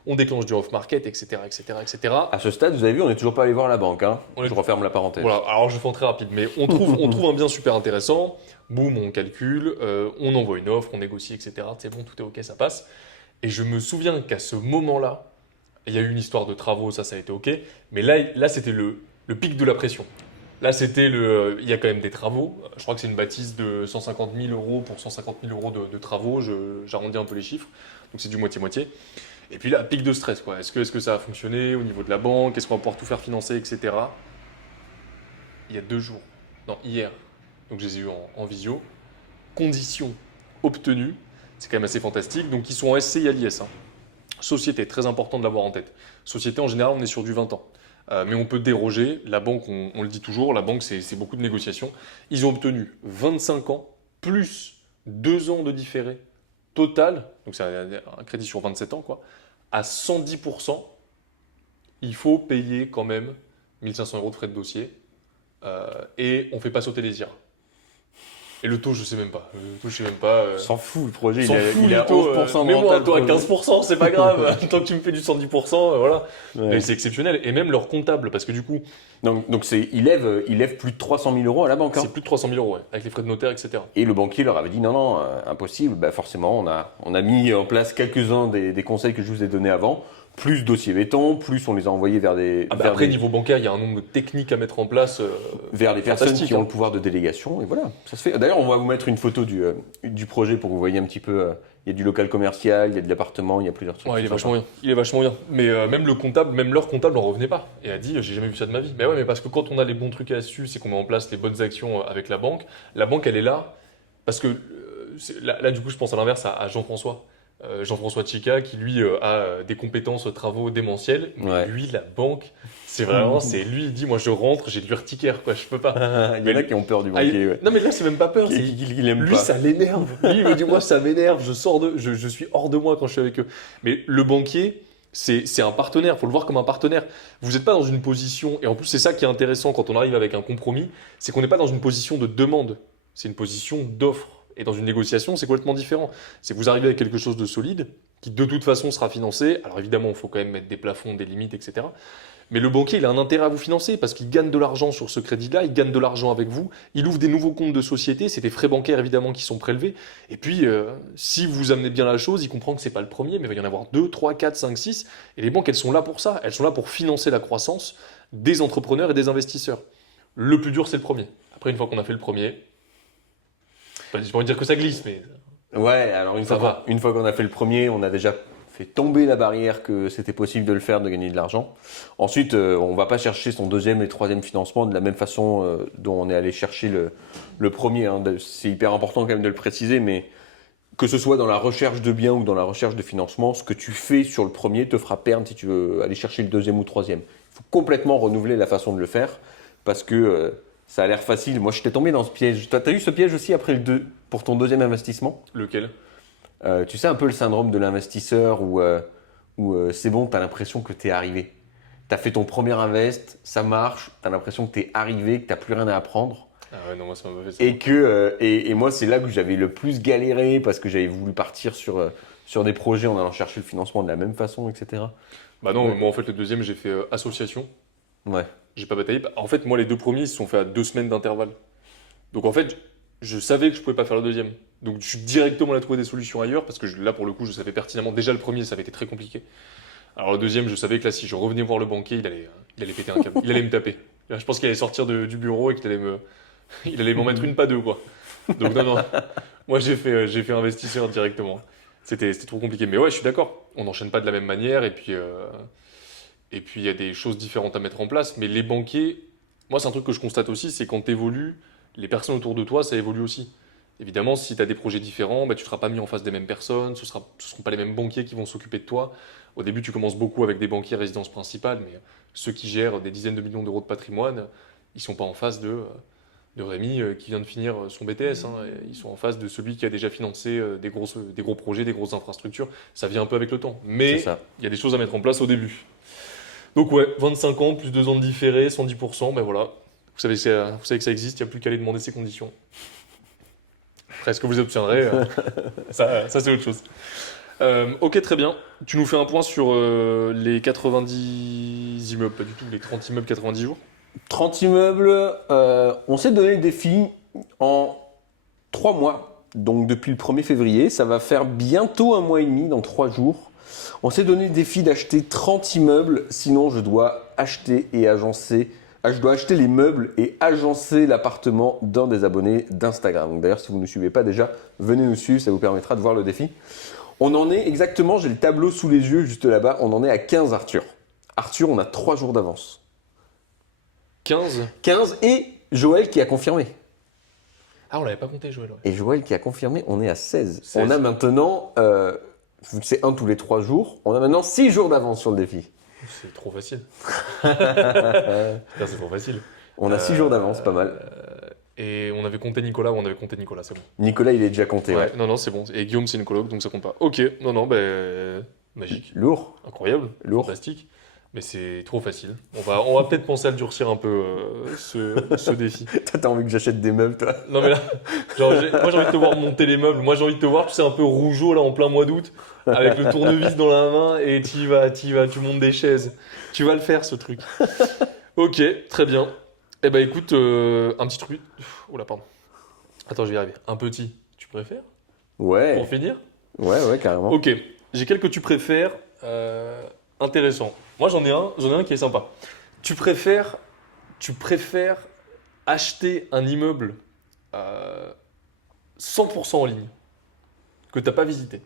On déclenche du off-market, etc., etc., etc. À ce stade, vous avez vu, on n'est toujours pas allé voir la banque. Hein. On est- Je referme la parenthèse. Voilà, alors je fais en très rapide, mais on trouve un bien super intéressant, boum, on calcule, on envoie une offre, on négocie, etc. C'est bon, tout est ok, ça passe. Et je me souviens qu'à ce moment-là, il y a eu une histoire de travaux, ça a été ok, mais là c'était le pic de la pression. Là, il y a quand même des travaux. Je crois que c'est une bâtisse de 150 000 euros pour 150 000 euros de travaux. J'arrondis un peu les chiffres. Donc, c'est du moitié-moitié. Et puis là, pic de stress, quoi. Est-ce que ça a fonctionné au niveau de la banque? Est-ce qu'on va pouvoir tout faire financer, etc. Il y a 2 jours. Non, hier. Donc, je les ai eus en visio. Conditions obtenues. C'est quand même assez fantastique. Donc, ils sont en SCI à l'IS. Hein. Société, très important de l'avoir en tête. Société, en général, on est sur du 20 ans. Mais on peut déroger. La banque, on le dit toujours, la banque, c'est beaucoup de négociations. Ils ont obtenu 25 ans plus 2 ans de différé total, donc c'est un crédit sur 27 ans, quoi. À 110%, il faut payer quand même 1 500 euros de frais de dossier et on ne fait pas sauter les IRA. Et le taux, je sais même pas. Le taux, je sais même pas. S'en fout, le projet, S'en fout, il est le à taux, 11% de mais moi, rentable. un taux à 15%, c'est pas grave. Tant que tu me fais du 110%, voilà. Ouais. Mais c'est exceptionnel. Et même leur comptable, parce que du coup, Donc il lève plus de 300 000 euros à la banque. Hein. c'est plus de 300 000 euros, ouais, avec les frais de notaire, etc. Et le banquier leur avait dit non, impossible. Bah forcément, on a mis en place quelques-uns des conseils que je vous ai donnés avant. Plus dossier béton, plus on les a envoyés vers des, Ah bah vers après, des- niveau bancaire, il y a un nombre de techniques à mettre en place. vers les personnes fantastique, qui ont hein. le pouvoir de délégation. Et voilà, ça se fait. D'ailleurs, on va vous mettre une photo du projet pour que vous voyez un petit peu. Il y a du local commercial, il y a de l'appartement, il y a plusieurs trucs. Ouais, il est sympas. vachement bien. Il est vachement bien. Mais même le comptable, même leur comptable n'en revenait pas. Et a dit, j'ai jamais vu ça de ma vie. Mais ouais, mais parce que quand on a les bons trucs et astuces et qu'on met en place les bonnes actions avec la banque, elle est là. Parce que là, du coup, je pense à l'inverse à Jean-François. Jean-François Chica, qui lui a des compétences travaux démentiels. Mais Ouais. lui, la banque, c'est vraiment, c'est lui, il dit, moi je rentre, j'ai de l'urticaire, quoi, je peux pas. Il y en a qui ont peur du Ah, banquier. Ouais. Non, mais là, c'est même pas peur. Qui l'aiment Lui, pas. ça l'énerve. Lui, il me dit, moi, ça m'énerve. Je suis hors de moi quand je suis avec eux. Mais le banquier, c'est un partenaire. Faut le voir comme un partenaire. Vous n'êtes pas dans une position, et en plus, c'est ça qui est intéressant quand on arrive avec un compromis, c'est qu'on n'est pas dans une position de demande. C'est une position d'offre. Et dans une négociation, c'est complètement différent. C'est que vous arrivez avec quelque chose de solide, qui de toute façon sera financé. Alors évidemment, il faut quand même mettre des plafonds, des limites, etc. Mais le banquier, il a un intérêt à vous financer parce qu'il gagne de l'argent sur ce crédit-là, il gagne de l'argent avec vous, il ouvre des nouveaux comptes de société, c'est des frais bancaires évidemment qui sont prélevés. Et puis, si vous amenez bien la chose, il comprend que c'est pas le premier, mais il va y en avoir 2, 3, 4, 5, 6. Et les banques, elles sont là pour ça. Elles sont là pour financer la croissance des entrepreneurs et des investisseurs. Le plus dur, c'est le premier. Après, une fois qu'on a fait le premier, j'ai pas envie de dire que ça glisse, mais Ouais, alors Ça va. une fois qu'on a fait le premier, on a déjà fait tomber la barrière que c'était possible de le faire, de gagner de l'argent. Ensuite, on va pas chercher son deuxième et troisième financement de la même façon dont on est allé chercher le premier. Hein. C'est hyper important quand même de le préciser, mais que ce soit dans la recherche de biens ou dans la recherche de financement, ce que tu fais sur le premier te fera perdre si tu veux aller chercher le deuxième ou le troisième. Il faut complètement renouveler la façon de le faire parce que ça a l'air facile. Moi, je t'ai tombé dans ce piège. Toi, t'as eu ce piège aussi pour ton deuxième investissement? lequel? Tu sais un peu le syndrome de l'investisseur où c'est bon, tu as l'impression que tu es arrivé. Tu as fait ton premier invest, ça marche, tu as l'impression que tu es arrivé, que tu n'as plus rien à apprendre. Ah ouais, non, moi ça m'a fait ça. Et moi, c'est là que j'avais le plus galéré parce que j'avais voulu partir sur des projets en allant chercher le financement de la même façon, etc. Bah non, Ouais. moi en fait, le deuxième, j'ai fait association. Ouais. J'ai pas bataillé. En fait, moi, les deux premiers, ils se sont faits à 2 semaines d'intervalle. Donc, en fait, je savais que je pouvais pas faire le deuxième. Donc, je suis directement allé trouver des solutions ailleurs parce que là, pour le coup, je savais pertinemment. Déjà, le premier, ça avait été très compliqué. Alors, le deuxième, je savais que là, si je revenais voir le banquier, il allait péter un câble. Il allait me taper. Là, je pense qu'il allait sortir du bureau et il allait m'en mettre une, pas deux, quoi. Donc, non, non. Moi, j'ai fait investisseur directement. C'était trop compliqué. Mais ouais, je suis d'accord. On n'enchaîne pas de la même manière et puis, il y a des choses différentes à mettre en place. Mais les banquiers, moi, c'est un truc que je constate aussi, c'est quand tu évolues, les personnes autour de toi, ça évolue aussi. Évidemment, si tu as des projets différents, bah, tu ne seras pas mis en face des mêmes personnes, ce ne seront pas les mêmes banquiers qui vont s'occuper de toi. Au début, tu commences beaucoup avec des banquiers résidence principale, mais ceux qui gèrent des dizaines de millions d'euros de patrimoine, ils ne sont pas en face de Rémi qui vient de finir son BTS. Hein. Ils sont en face de celui qui a déjà financé des gros projets, des grosses infrastructures. Ça vient un peu avec le temps. C'est Mais ça. il y a des choses à mettre en place au début. Donc ouais, 25 ans, plus 2 ans de différé, 110%, ben voilà. Vous savez que ça existe, il n'y a plus qu'à aller demander ces conditions. Après, ce que vous obtiendrez, ça c'est autre chose. Ok, très bien. Tu nous fais un point sur les 90 immeubles, pas du tout, les 30 immeubles 90 jours. 30 immeubles, on s'est donné le défi en 3 mois. Donc depuis le 1er février, ça va faire bientôt 1 mois et demi, dans 3 jours. On s'est donné le défi d'acheter 30 immeubles, sinon je dois acheter les meubles et agencer l'appartement d'un des abonnés d'Instagram. Donc d'ailleurs, si vous ne nous suivez pas déjà, venez nous suivre, ça vous permettra de voir le défi. On en est exactement, j'ai le tableau sous les yeux juste là-bas, on en est à 15 Arthur. Arthur, on a 3 jours d'avance. 15. 15 et Joël qui a confirmé. Ah, on l'avait pas compté, Joël. Ouais. Et Joël qui a confirmé, on est à 16. 16. On a maintenant, vu que c'est un tous les 3 jours, on a maintenant 6 jours d'avance sur le défi. C'est trop facile. Putain, c'est trop facile. On a 6 jours d'avance, pas mal. Et on avait compté Nicolas, ou on avait compté Nicolas, c'est bon. Nicolas, il est déjà compté. Ouais. Non, non, c'est bon. Et Guillaume, c'est une coloc, donc ça compte pas. Ok, non, non, ben magique. Lourd, Incroyable. Lourd. Fantastique. Mais c'est trop facile. On va peut-être penser à le durcir un peu, ce défi. Toi, t'as envie que j'achète des meubles, toi? Non mais là, genre, moi j'ai envie de te voir monter les meubles. Moi j'ai envie de te voir, tu sais, un peu rougeau là en plein mois d'août, avec le tournevis dans la main et tu vas, tu montes des chaises. Tu vas le faire ce truc. Ok, très bien. Eh ben écoute, un petit truc. Oula, pardon. Attends, je vais y arriver. Un petit, tu préfères Ouais, pour finir? ouais, carrément. Ok, j'ai quelques tu préfères intéressants. Moi j'en ai un qui est sympa. Tu préfères, tu préfères acheter un immeuble 100% en ligne que tu n'as pas visité.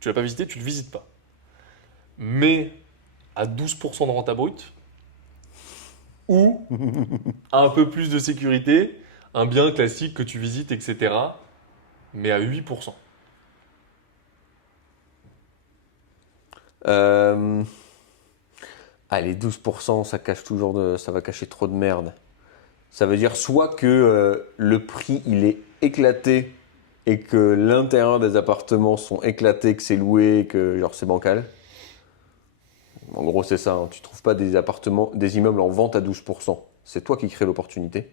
Tu l'as pas visité, tu le visites pas. Mais à 12% de renta brute ou un peu plus de sécurité, un bien classique que tu visites, etc. Mais à 8%. Euh... Allez, 12%, ça va cacher trop de merde. Ça veut dire soit que le prix, il est éclaté et que l'intérieur des appartements sont éclatés, que c'est loué, que genre c'est bancal. En gros, c'est ça, hein. Tu trouves pas des immeubles en vente à 12%. C'est toi qui crée l'opportunité.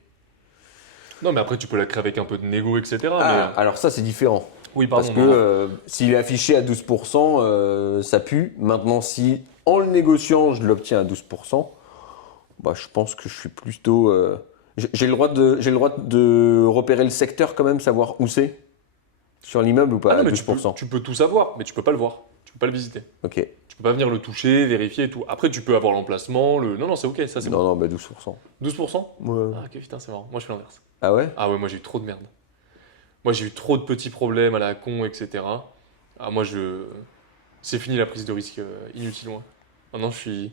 Non, mais après tu peux la créer avec un peu de négo, etc. Ah, mais... alors ça, c'est différent. Oui, Parce pardon. que non. s'il est affiché à 12%, ça pue. Maintenant, si en le négociant, je l'obtiens à 12%, bah, je pense que je suis plutôt. J'ai le droit de repérer le secteur quand même, savoir où c'est sur l'immeuble ou Ah pas non, à mais 12%. tu peux tout savoir, mais tu peux pas le voir. Tu peux pas le visiter. Ok. Tu peux pas venir le toucher, vérifier et tout. Après, tu peux avoir l'emplacement, le... Non, non, c'est ok, ça c'est Non, bon. non, bah 12%. 12%? Ouais. Ah ok, putain, c'est marrant. Moi, je fais l'inverse. Ah ouais? Ah ouais, moi j'ai eu trop de merde. Moi j'ai eu trop de petits problèmes à la con, etc. Ah moi je... C'est fini la prise de risque inutilement. Maintenant je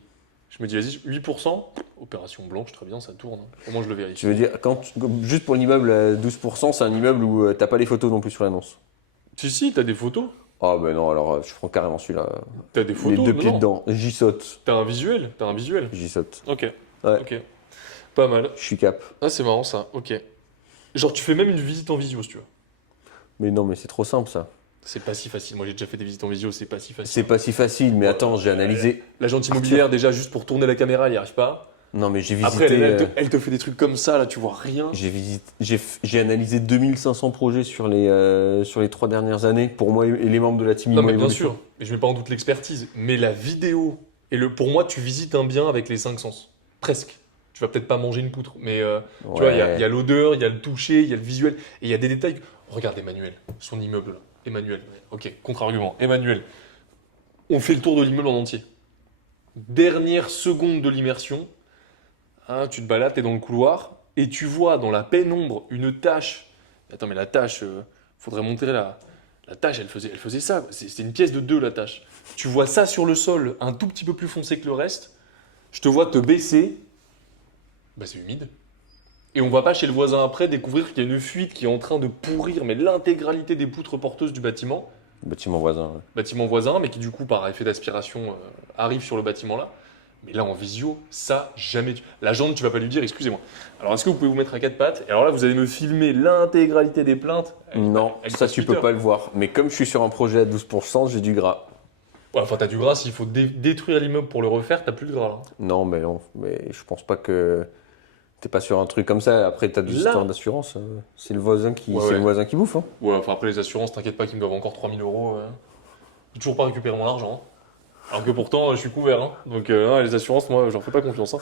me dis vas-y, 8%, opération blanche, très bien, ça tourne. Au moins je le vérifie. Tu veux dire, juste pour l'immeuble à 12%, c'est un immeuble où t'as pas les photos non plus sur l'annonce. Si, t'as des photos. Ah ben non, alors je prends carrément celui-là. T'as des Les photos, deux non, pieds non. dedans. J'y saute. T'as un visuel, J'y saute. Ok, Ouais, ok. Pas mal. je suis cap. Ah c'est marrant ça, ok. Genre tu fais même une visite en visio si tu veux. Mais non, mais c'est trop simple ça. C'est pas si facile. Moi j'ai déjà fait des visites en visio, c'est pas si facile. C'est pas si facile, mais attends, j'ai analysé. L'agente immobilière déjà juste pour tourner la caméra, elle y arrive pas. Non, mais j'ai Après visité. elle te fait des trucs comme ça, là tu vois rien. J'ai analysé 2500 projets sur les 3 dernières années pour moi et les membres de la team Non, Immo mais bien Evolution. sûr, mais je mets pas en doute l'expertise. Mais la vidéo, pour moi, tu visites un bien avec les cinq sens. Presque. Tu vas peut-être pas manger une poutre, mais tu vois, il y a l'odeur, il y a le toucher, il y a le visuel, et il y a des détails. Regarde Emmanuel, son immeuble là. Emmanuel, ok, contre-argument. Emmanuel, on fait le tour de l'immeuble en entier. Dernière seconde de l'immersion, hein, tu te balades, t'es dans le couloir, et tu vois dans la pénombre une tache. Attends, mais la tache, faudrait montrer la tâche, elle faisait ça. C'était une pièce de 2, la tâche. Tu vois ça sur le sol, un tout petit peu plus foncé que le reste. Je te vois te baisser. Bah, c'est humide. Et on va pas chez le voisin après découvrir qu'il y a une fuite qui est en train de pourrir mais l'intégralité des poutres porteuses du bâtiment. Bâtiment voisin. Ouais. Bâtiment voisin, mais qui du coup, par effet d'aspiration, arrive sur le bâtiment là. Mais là, en visio, ça, jamais. L'agente, tu vas pas lui dire, excusez-moi. Alors, est-ce que vous pouvez vous mettre à quatre pattes? Et alors là, vous allez me filmer l'intégralité des plaintes. Non, avec ça ta tu Twitter. peux pas le voir. Mais comme je suis sur un projet à 12%, j'ai du gras. Ouais, enfin, t'as du gras, s'il faut détruire l'immeuble pour le refaire, t'as plus de gras là. Non, mais je pense pas que t'es pas sur un truc comme ça. Après, t'as des Là. histoires d'assurance. C'est le voisin Ouais, c'est ouais. le voisin qui bouffe. Hein. Ouais, enfin, après, les assurances, t'inquiète pas qu'ils me doivent encore 3000 euros. J'ai toujours pas récupéré mon argent. Alors que pourtant, je suis couvert. Hein. Donc, les assurances, moi, j'en fais pas confiance. Hein.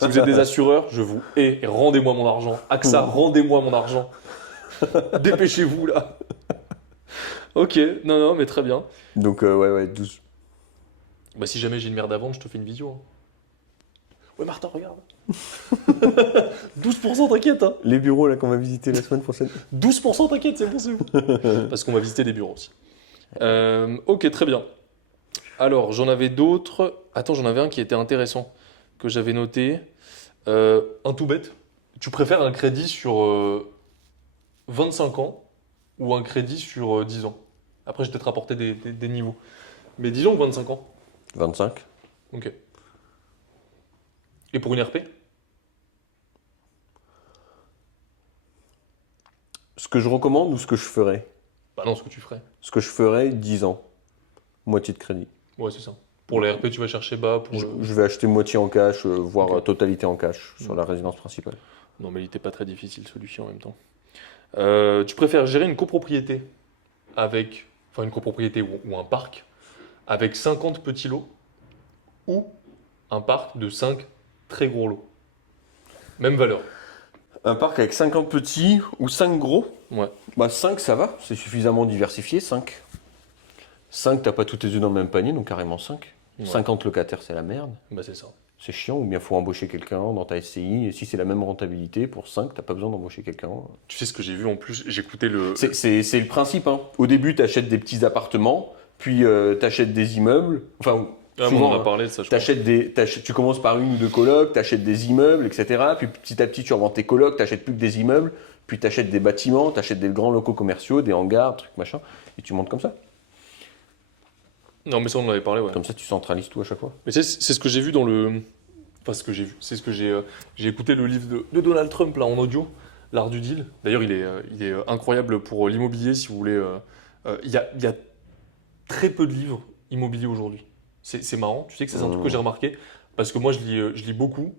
Si vous êtes des assureurs, je vous hais et rendez-moi mon argent. AXA, rendez-moi mon argent. Dépêchez-vous là. Ok, non, mais très bien. Donc, ouais, 12. Bah, si jamais j'ai une merde à vendre, je te fais une vidéo. Hein. Ouais, Martin, regarde. 12%, t'inquiète. Hein. Les bureaux là qu'on va visiter la semaine prochaine. 12%, t'inquiète, c'est bon, c'est bon. Parce qu'on va visiter des bureaux aussi. Ok, très bien. Alors, j'en avais d'autres. Attends, j'en avais un qui était intéressant, que j'avais noté. Un tout bête. Tu préfères un crédit sur 25 ans ou un crédit sur 10 ans? Après, je vais peut-être rapporter des niveaux. Mais disons 25 ans. 25. Ok. Et pour une RP? Ce que je recommande ou ce que je ferais? Bah non, ce que tu ferais. Ce que je ferais, 10 ans. Moitié de crédit. Ouais, c'est ça. Pour les RP, tu vas chercher bas. Je vais acheter moitié en cash, voire Ok. totalité en cash sur la résidence principale. Non, mais il n'était pas très difficile celui-ci en même temps. Tu préfères gérer une copropriété enfin une copropriété ou un parc avec 50 petits lots ou un parc de 5 très gros lots? Même valeur. Un parc avec 50 petits ou 5 gros? Ouais. Bah 5 ça va, c'est suffisamment diversifié, 5. 5 t'as pas tous tes œufs dans le même panier, donc carrément 5. Ouais. 50 locataires c'est la merde, Bah c'est ça. c'est chiant, ou bien faut embaucher quelqu'un dans ta SCI, et si c'est la même rentabilité, pour 5 t'as pas besoin d'embaucher quelqu'un. Tu sais ce que j'ai vu en plus? J'écoutais le. C'est le principe, hein. Au début t'achètes des petits appartements, puis t'achètes des immeubles, enfin Ah, souvent, on en a parlé de ça, je crois. tu commences par une ou deux colocs, t'achètes des immeubles, etc. Puis petit à petit, tu revends tes colocs, t'achètes plus que des immeubles, puis t'achètes des bâtiments, t'achètes des grands locaux commerciaux, des hangars, trucs machin, et tu montes comme ça. Non, mais ça, on en avait parlé, ouais. Comme ça, tu centralises tout à chaque fois. Mais c'est ce que j'ai vu dans le. Enfin, ce que j'ai vu. C'est ce que j'ai écouté le livre de Donald Trump, là, en audio, L'Art du Deal. D'ailleurs, il est incroyable pour l'immobilier, si vous voulez. Il y a très peu de livres immobiliers aujourd'hui. C'est marrant. Tu sais que c'est un truc que j'ai remarqué. Parce que moi, je lis beaucoup.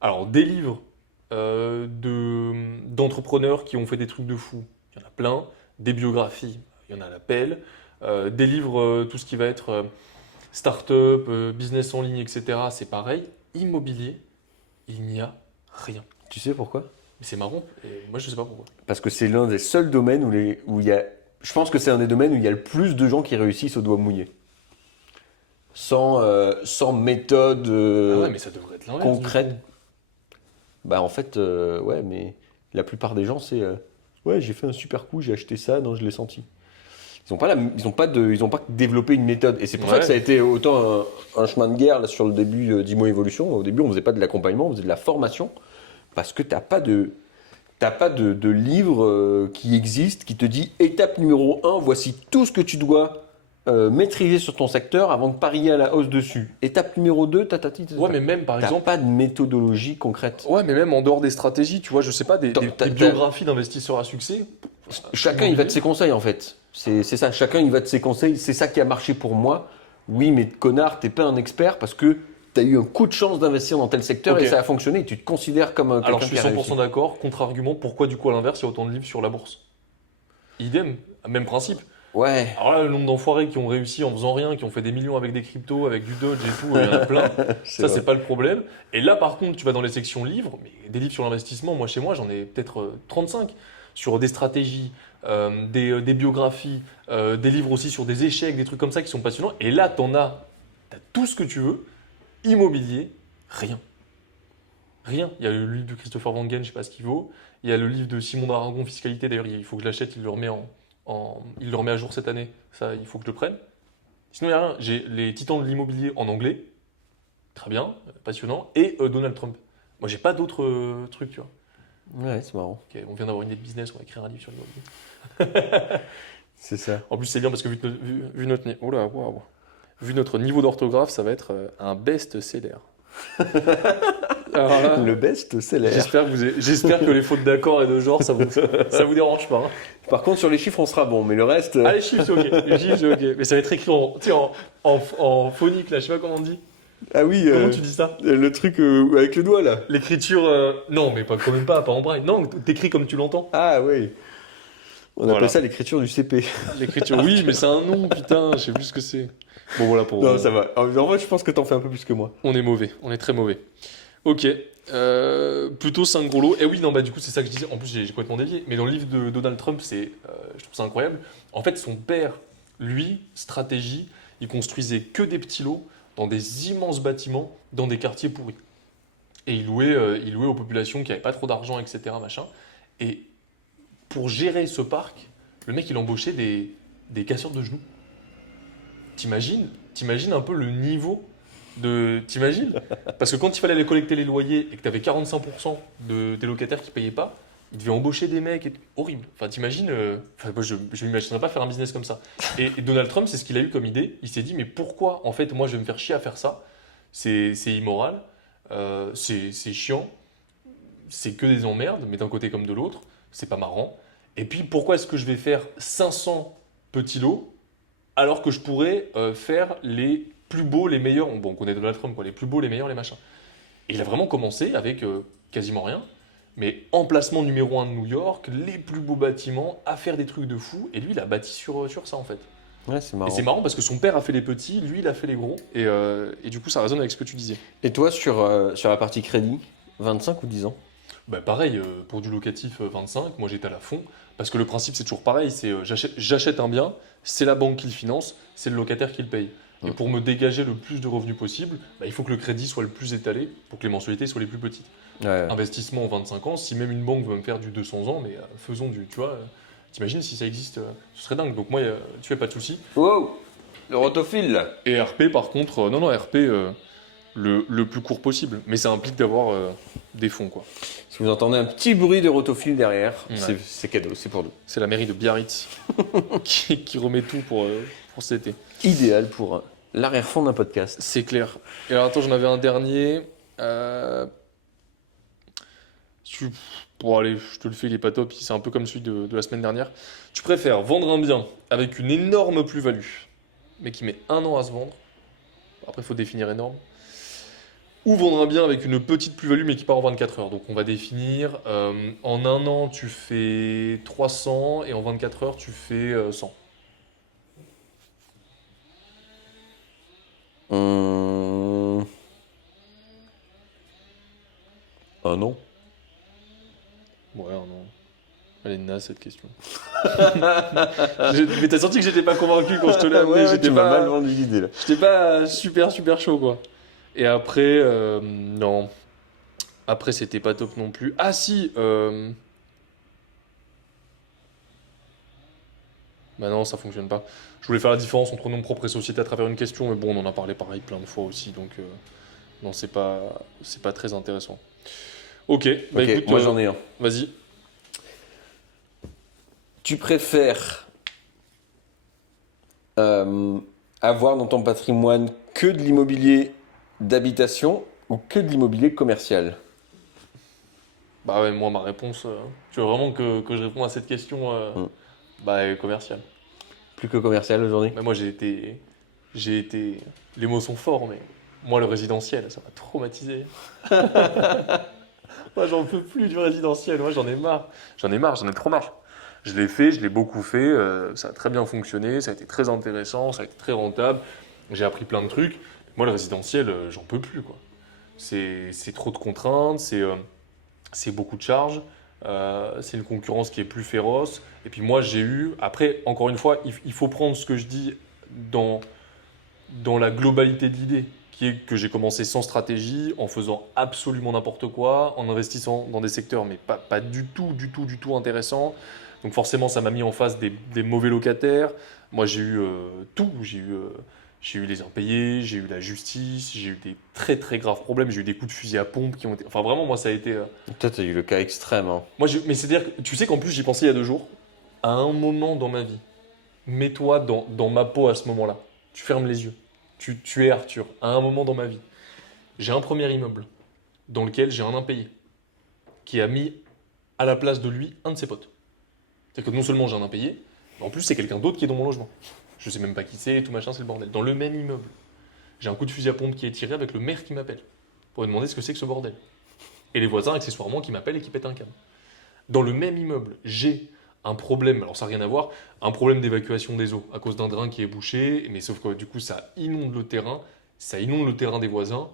Alors, des livres d'entrepreneurs qui ont fait des trucs de fou, il y en a plein. Des biographies, il y en a à la pelle. Des livres, tout ce qui va être start-up, business en ligne, etc., c'est pareil. Immobilier, il n'y a rien. Tu sais pourquoi? Mais c'est marrant, et moi je sais pas pourquoi. Parce que c'est l'un des seuls domaines où il y a. Je pense que c'est un des domaines où il y a le plus de gens qui réussissent au doigt mouillé. Sans méthode Ah ouais, mais ça devrait être l'inverse. concrète. Bah en fait, ouais, mais la plupart des gens, c'est ouais, j'ai fait un super coup, j'ai acheté ça, non, je l'ai senti. Ils ont pas développé une méthode. Et c'est pour ça Ouais. que ça a été autant un chemin de guerre là, sur le début d'Imo Evolution. Au début, on faisait pas de l'accompagnement, on faisait de la formation. Parce que t'as pas de livre qui existe, qui te dit étape numéro 1, voici tout ce que tu dois maîtriser sur ton secteur avant de parier à la hausse dessus. Étape numéro 2, Ouais, mais même par t'as exemple. pas de méthodologie concrète. Ouais, mais même en dehors des stratégies, tu vois, je sais pas, des biographies d'investisseurs à succès. Chacun il va de ses conseils en fait. C'est ça, chacun il va de ses conseils. C'est ça qui a marché pour moi. Oui, mais connard, t'es pas un expert parce que t'as eu un coup de chance d'investir dans tel secteur Ok. et ça a fonctionné. Et tu te considères comme quelqu'un Alors je suis qui a 100% réussi. d'accord, contre-argument, pourquoi du coup à l'inverse il y a autant de livres sur la bourse? Idem, même principe. Ouais, Alors là, le nombre d'enfoirés qui ont réussi en faisant rien, qui ont fait des millions avec des cryptos, avec du Dodge et tout, il y en a plein. Ça, c'est pas le problème. Et là, par contre, tu vas dans les sections livres, mais des livres sur l'investissement, moi, chez moi, j'en ai peut-être 35 sur des stratégies, des biographies, des livres aussi sur des échecs, des trucs comme ça qui sont passionnants. Et là, t'as tout ce que tu veux. Immobilier, rien. Rien. Il y a le livre de Christopher Wangen, je sais pas ce qu'il vaut. Il y a le livre de Simon d'Aragon, Fiscalité. D'ailleurs, il faut que je l'achète, il le remet il le remet à jour cette année. Ça, il faut que je le prenne. Sinon, il n'y a rien. J'ai les titans de l'immobilier en anglais. Très bien, passionnant. Et Donald Trump. Moi, j'ai pas d'autres trucs, tu vois. ouais, c'est marrant. Ok, on vient d'avoir une idée de business, on va écrire un livre sur l'immobilier. C'est ça. En plus, c'est bien parce que vu notre oh là, waouh. Vu notre niveau d'orthographe, ça va être un best-seller. Alors là, Le best, c'est l'air. j'espère que les fautes d'accord et de genre, ça vous dérange pas. Hein. Par contre, sur les chiffres, on sera bon, mais le reste. Ah, les chiffres, c'est ok. Les chiffres, c'est ok. Mais ça va être écrit tu sais, en phonique, là, je sais pas comment on dit. Ah oui, Comment tu dis ça? le truc avec le doigt là. L'écriture. Non, mais pas, quand même pas en braille. Non, t'écris comme tu l'entends. Ah oui. On Voilà. appelle ça l'écriture du CP. L'écriture, oui, mais c'est un nom, putain, je sais plus ce que c'est. Bon, voilà, pour. Non, ça va. En vrai, je pense que t'en fais un peu plus que moi. On est mauvais, on est très mauvais. Ok. Plutôt 5 gros lots. Et oui, non, bah du coup, c'est ça que je disais. En plus, j'ai complètement dévié. Mais dans le livre de Donald Trump, je trouve ça incroyable. En fait, son père, lui, stratégie, il construisait que des petits lots dans des immenses bâtiments, dans des quartiers pourris. Et il louait aux populations qui n'avaient pas trop d'argent, etc. Machin. Et pour gérer ce parc, le mec, il embauchait des casseurs de genoux. T'imagines un peu le niveau de. T'imagines? Parce que quand il fallait aller collecter les loyers et que tu avais 45% des locataires qui payaient pas, il devait embaucher des mecs. Horrible. Enfin, t'imagines. Enfin, moi, je ne m'imaginerais pas faire un business comme ça. Et Donald Trump, c'est ce qu'il a eu comme idée. Il s'est dit, mais pourquoi, en fait, moi, je vais me faire chier à faire ça? C'est immoral, c'est chiant, c'est que des emmerdes, mais d'un côté comme de l'autre, c'est pas marrant. Et puis, pourquoi est-ce que je vais faire 500 petits lots alors que je pourrais faire les plus beaux, les meilleurs. Bon, on connaît Donald Trump, quoi. Les plus beaux, les meilleurs, les machins. Et il a vraiment commencé avec quasiment rien. Mais emplacement numéro 1 de New York, les plus beaux bâtiments, à faire des trucs de fou. Et lui, il a bâti sur ça, en fait. Ouais, c'est Et marrant. c'est marrant parce que son père a fait les petits, lui, il a fait les gros. Et du coup, ça résonne avec ce que tu disais. Et toi, sur la partie crédit, 25 ou 10 ans? Bah pareil, pour du locatif 25, moi j'étais à la fond, parce que le principe c'est toujours pareil, c'est j'achète un bien, c'est la banque qui le finance, c'est le locataire qui le paye. Et Mm. pour me dégager le plus de revenus possible, bah, il faut que le crédit soit le plus étalé pour que les mensualités soient les plus petites. Ouais. Investissement en 25 ans, si même une banque veut me faire du 200 ans, mais faisons du, tu vois, t'imagines si ça existe, ce serait dingue. Donc moi, tu fais pas de soucis. Wow! Le rotophile, là. Et RP par contre, non, RP le plus court possible, mais ça implique d'avoir des fonds quoi. Si vous entendez un petit bruit de rotophile derrière, Ouais. c'est cadeau, c'est pour nous. C'est la mairie de Biarritz qui remet tout pour cet été. Idéal pour l'arrière-fond d'un podcast. C'est clair. Et alors attends, j'en avais un dernier. Bon allez, je te le fais, il est pas top, c'est un peu comme celui de la semaine dernière. Tu préfères vendre un bien avec une énorme plus-value, mais qui met 1 an à se vendre. Après, il faut définir énorme. Ou vendre un bien avec une petite plus-value, mais qui part en 24 heures. Donc on va définir, en 1 an, tu fais 300, et en 24 heures, tu fais 100. Ah non. Ouais, non. Elle est naze cette question. Mais t'as senti que j'étais pas convaincu quand je te l'ai amené. J'étais tu m'as pas, mal vendu l'idée là. j'étais pas super chaud quoi. Et après, non. Après, c'était pas top non plus. Ah si, bah non, ça fonctionne pas. Je voulais faire la différence entre nom propre et société à travers une question, mais bon, on en a parlé pareil plein de fois aussi, donc non, c'est pas très intéressant. Ok, bah Ok, écoute, moi j'en ai un. vas-y. Tu préfères avoir dans ton patrimoine que de l'immobilier d'habitation ou que de l'immobilier commercial? Bah ouais, moi ma réponse, tu veux vraiment que je réponde à cette question bah commerciale. Plus que commercial aujourd'hui? Bah moi j'ai été, les mots sont forts, mais moi le résidentiel, ça m'a traumatisé. Moi j'en peux plus du résidentiel, moi j'en ai marre. J'en ai trop marre. Je l'ai fait, je l'ai beaucoup fait, ça a très bien fonctionné, ça a été très intéressant, ça a été très rentable, j'ai appris plein de trucs. Moi le résidentiel, j'en peux plus quoi. C'est trop de contraintes, c'est beaucoup de charges, c'est une concurrence qui est plus féroce. Et puis moi j'ai eu, après encore une fois, il faut prendre ce que je dis dans la globalité de l'idée, qui est que j'ai commencé sans stratégie, en faisant absolument n'importe quoi, en investissant dans des secteurs mais pas du tout intéressants. Donc forcément ça m'a mis en face des mauvais locataires. Moi j'ai eu tout, j'ai eu les impayés, j'ai eu la justice, j'ai eu des très graves problèmes, j'ai eu des coups de fusil à pompe qui ont été... Enfin vraiment moi ça a été... Toi, t'as eu le cas extrême. Hein. Mais c'est-à-dire que tu sais qu'en plus j'y pensais il y a 2 jours, à un moment dans ma vie, mets-toi dans ma peau à ce moment-là, tu fermes les yeux, tu es Arthur, à un moment dans ma vie, j'ai un premier immeuble dans lequel j'ai un impayé qui a mis à la place de lui un de ses potes. C'est-à-dire que non seulement j'ai un impayé, mais en plus c'est quelqu'un d'autre qui est dans mon logement. Je sais même pas qui c'est, tout machin, c'est le bordel. Dans le même immeuble, j'ai un coup de fusil à pompe qui est tiré avec le maire qui m'appelle pour lui demander ce que c'est que ce bordel. Et les voisins accessoirement qui m'appellent et qui pètent un câble. Dans le même immeuble, j'ai un problème, alors ça n'a rien à voir, un problème d'évacuation des eaux à cause d'un drain qui est bouché, mais sauf que du coup ça inonde le terrain des voisins,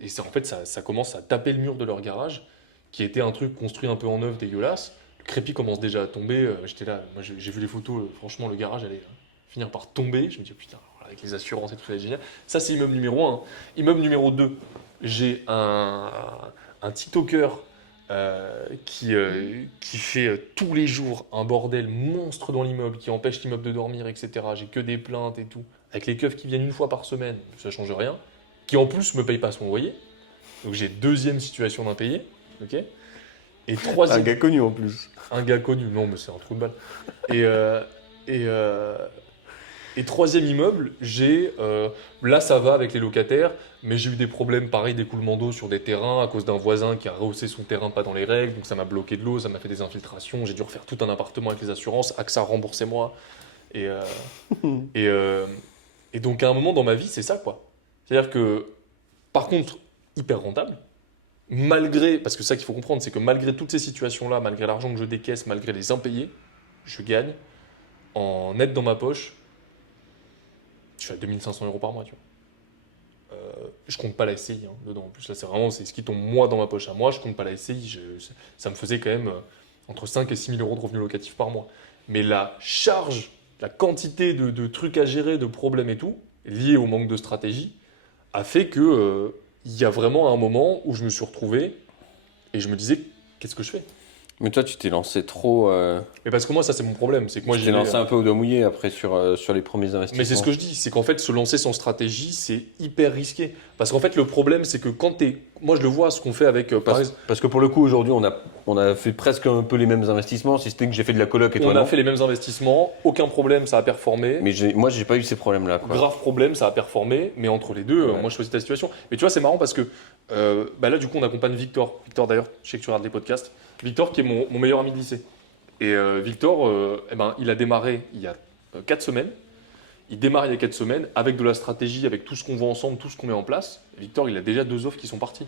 et en fait ça commence à taper le mur de leur garage, qui était un truc construit un peu en neuf, dégueulasse. Le crépi commence déjà à tomber, j'étais là, moi j'ai vu les photos, franchement le garage allait finir par tomber, je me dis putain, alors, avec les assurances et tout ça, c'est génial. Ça c'est immeuble numéro 1. Immeuble numéro 2, j'ai un TikToker qui fait tous les jours un bordel monstre dans l'immeuble, qui empêche l'immeuble de dormir, etc. J'ai que des plaintes et tout. Avec les keufs qui viennent une fois par semaine, ça change rien. Qui en plus me paye pas son loyer. Donc j'ai deuxième situation d'impayé. Ok. Et Un troisième. gars connu en plus. Un gars connu, non mais c'est un trou de balle. Et troisième immeuble, là ça va avec les locataires, mais j'ai eu des problèmes pareil d'écoulement d'eau sur des terrains à cause d'un voisin qui a rehaussé son terrain pas dans les règles, donc ça m'a bloqué de l'eau, ça m'a fait des infiltrations, j'ai dû refaire tout un appartement avec les assurances, AXA remboursez-moi. Et, euh, et, euh, et donc à un moment dans ma vie, c'est ça quoi. C'est-à-dire que, par contre, hyper rentable, parce que c'est ça qu'il faut comprendre, c'est que malgré toutes ces situations-là, malgré l'argent que je décaisse, malgré les impayés, je gagne en net dans ma poche, je suis à 2500 euros par mois, tu vois. Je compte pas la SCI dedans. En plus, là, c'est ce qui tombe moi dans ma poche à moi. Je compte pas la SCI. Ça me faisait quand même entre 5 et 6 000 euros de revenus locatifs par mois. Mais la charge, la quantité de trucs à gérer, de problèmes et tout, liés au manque de stratégie, a fait que il y a vraiment un moment où je me suis retrouvé et je me disais, qu'est-ce que je fais? Mais toi, tu t'es lancé trop. Mais parce que moi, ça, c'est mon problème. C'est que moi, Tu t'es lancé un peu au doigt mouillé après sur les premiers investissements. Mais c'est ce que je dis, c'est qu'en fait, se lancer sans stratégie, c'est hyper risqué. Parce qu'en fait, le problème, c'est que quand t'es... Moi, je le vois, ce qu'on fait avec... Parce que pour le coup, aujourd'hui, on a fait presque un peu les mêmes investissements, si c'était que j'ai fait de la coloc et toi on non. a fait les mêmes investissements, aucun problème, ça a performé. Mais moi, j'ai pas eu ces problèmes-là. Quoi. Grave problème, ça a performé. Mais entre les deux, Ouais. moi, je choisis ta situation. Mais tu vois, c'est marrant parce que là, du coup, on accompagne Victor. Victor, d'ailleurs, je sais que tu regardes les podcasts. Victor, qui est mon meilleur ami de lycée. Et Victor, il a démarré il y a 4 semaines. Il démarre il y a 4 semaines avec de la stratégie, avec tout ce qu'on voit ensemble, tout ce qu'on met en place. Victor, il a déjà 2 offres qui sont parties.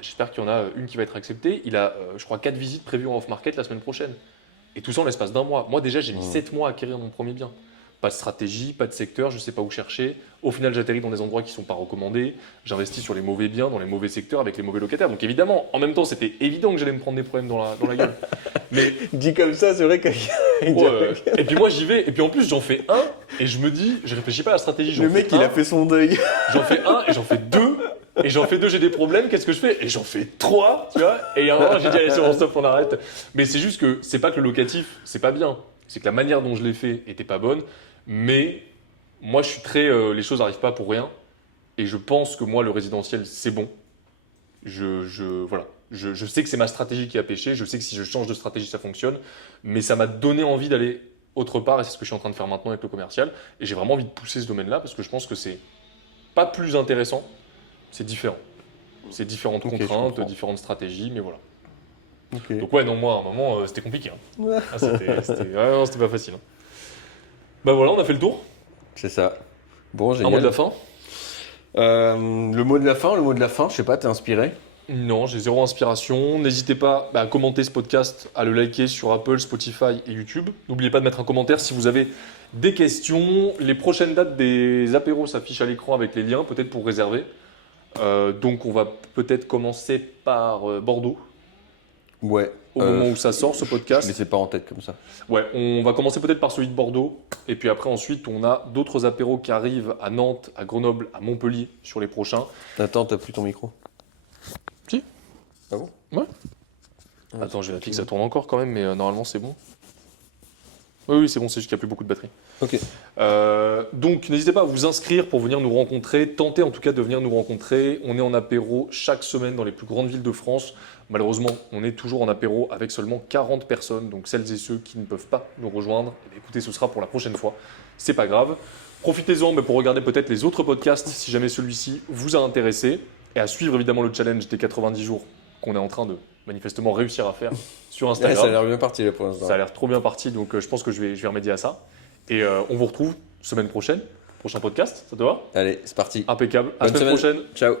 J'espère qu'il y en a une qui va être acceptée. Il a, je crois, 4 visites prévues en off-market la semaine prochaine. Et tout ça en l'espace d'un mois. Moi, déjà, j'ai mis 7 mois à acquérir mon premier bien. Pas de stratégie, pas de secteur, je ne sais pas où chercher. Au final, j'atterris dans des endroits qui ne sont pas recommandés. J'investis sur les mauvais biens, dans les mauvais secteurs, avec les mauvais locataires. Donc évidemment, en même temps, c'était évident que j'allais me prendre des problèmes dans la gueule. Mais Dit comme ça, c'est vrai que. et puis moi, j'y vais. Et puis en plus, j'en fais un. Et je me dis, je réfléchis pas à la stratégie. Le mec, il a fait son deuil. J'en fais un et j'en fais deux. Et j'en fais deux, j'ai des problèmes, qu'est-ce que je fais? Et j'en fais 3, tu vois. Et il y a un moment, j'ai dit, allez, c'est bon, stop, on arrête. Mais c'est juste que c'est pas que le locatif, c'est pas bien. C'est que la manière dont je l'ai fait était pas bonne. Mais moi, je suis très. Les choses n'arrivent pas pour rien. Et je pense que moi, le résidentiel, c'est bon. Voilà. Je sais que c'est ma stratégie qui a pêché. Je sais que si je change de stratégie, ça fonctionne. Mais ça m'a donné envie d'aller autre part. Et c'est ce que je suis en train de faire maintenant avec le commercial. Et j'ai vraiment envie de pousser ce domaine-là parce que je pense que c'est pas plus intéressant. C'est différent. C'est différentes contraintes, différentes stratégies, mais voilà. Okay. Donc ouais, non, moi, à un moment, c'était compliqué. Hein. C'était pas facile. Hein. Bah voilà, on a fait le tour. C'est ça. Bon, génial. Un mot de la fin? Le mot de la fin, je sais pas, t'es inspiré? Non, j'ai zéro inspiration. N'hésitez pas à commenter ce podcast, à le liker sur Apple, Spotify et YouTube. N'oubliez pas de mettre un commentaire si vous avez des questions. Les prochaines dates des apéros s'affichent à l'écran avec les liens, peut-être pour réserver. Donc on va peut-être commencer par Bordeaux. Ouais. Au moment où ça sort ce podcast. Je ne l'ai pas en tête comme ça. Ouais, on va commencer peut-être par celui de Bordeaux. Et puis après ensuite on a d'autres apéros qui arrivent à Nantes, à Grenoble, à Montpellier sur les prochains. Attends, t'as plus ton micro? Si. Ah bon? Ouais. Attends, j'ai vérifié que ça tourne encore quand même, mais normalement c'est bon. Oui, c'est bon, c'est juste qu'il n'y a plus beaucoup de batterie. Ok. Donc n'hésitez pas à vous inscrire pour venir nous rencontrer, tentez en tout cas de venir nous rencontrer. On est en apéro chaque semaine dans les plus grandes villes de France. Malheureusement, on est toujours en apéro avec seulement 40 personnes, donc celles et ceux qui ne peuvent pas nous rejoindre, écoutez, ce sera pour la prochaine fois. C'est pas grave. Profitez-en pour regarder peut-être les autres podcasts si jamais celui-ci vous a intéressé et à suivre évidemment le challenge des 90 jours qu'on est en train de manifestement réussir à faire sur Instagram. Ouais, ça a l'air bien parti là pour l'instant. Ça a l'air trop bien parti, donc je pense que je vais remédier à ça. Et on vous retrouve semaine prochaine, prochain podcast, ça te va? Allez, c'est parti. Impeccable. À la Bonne semaine prochaine. Ciao.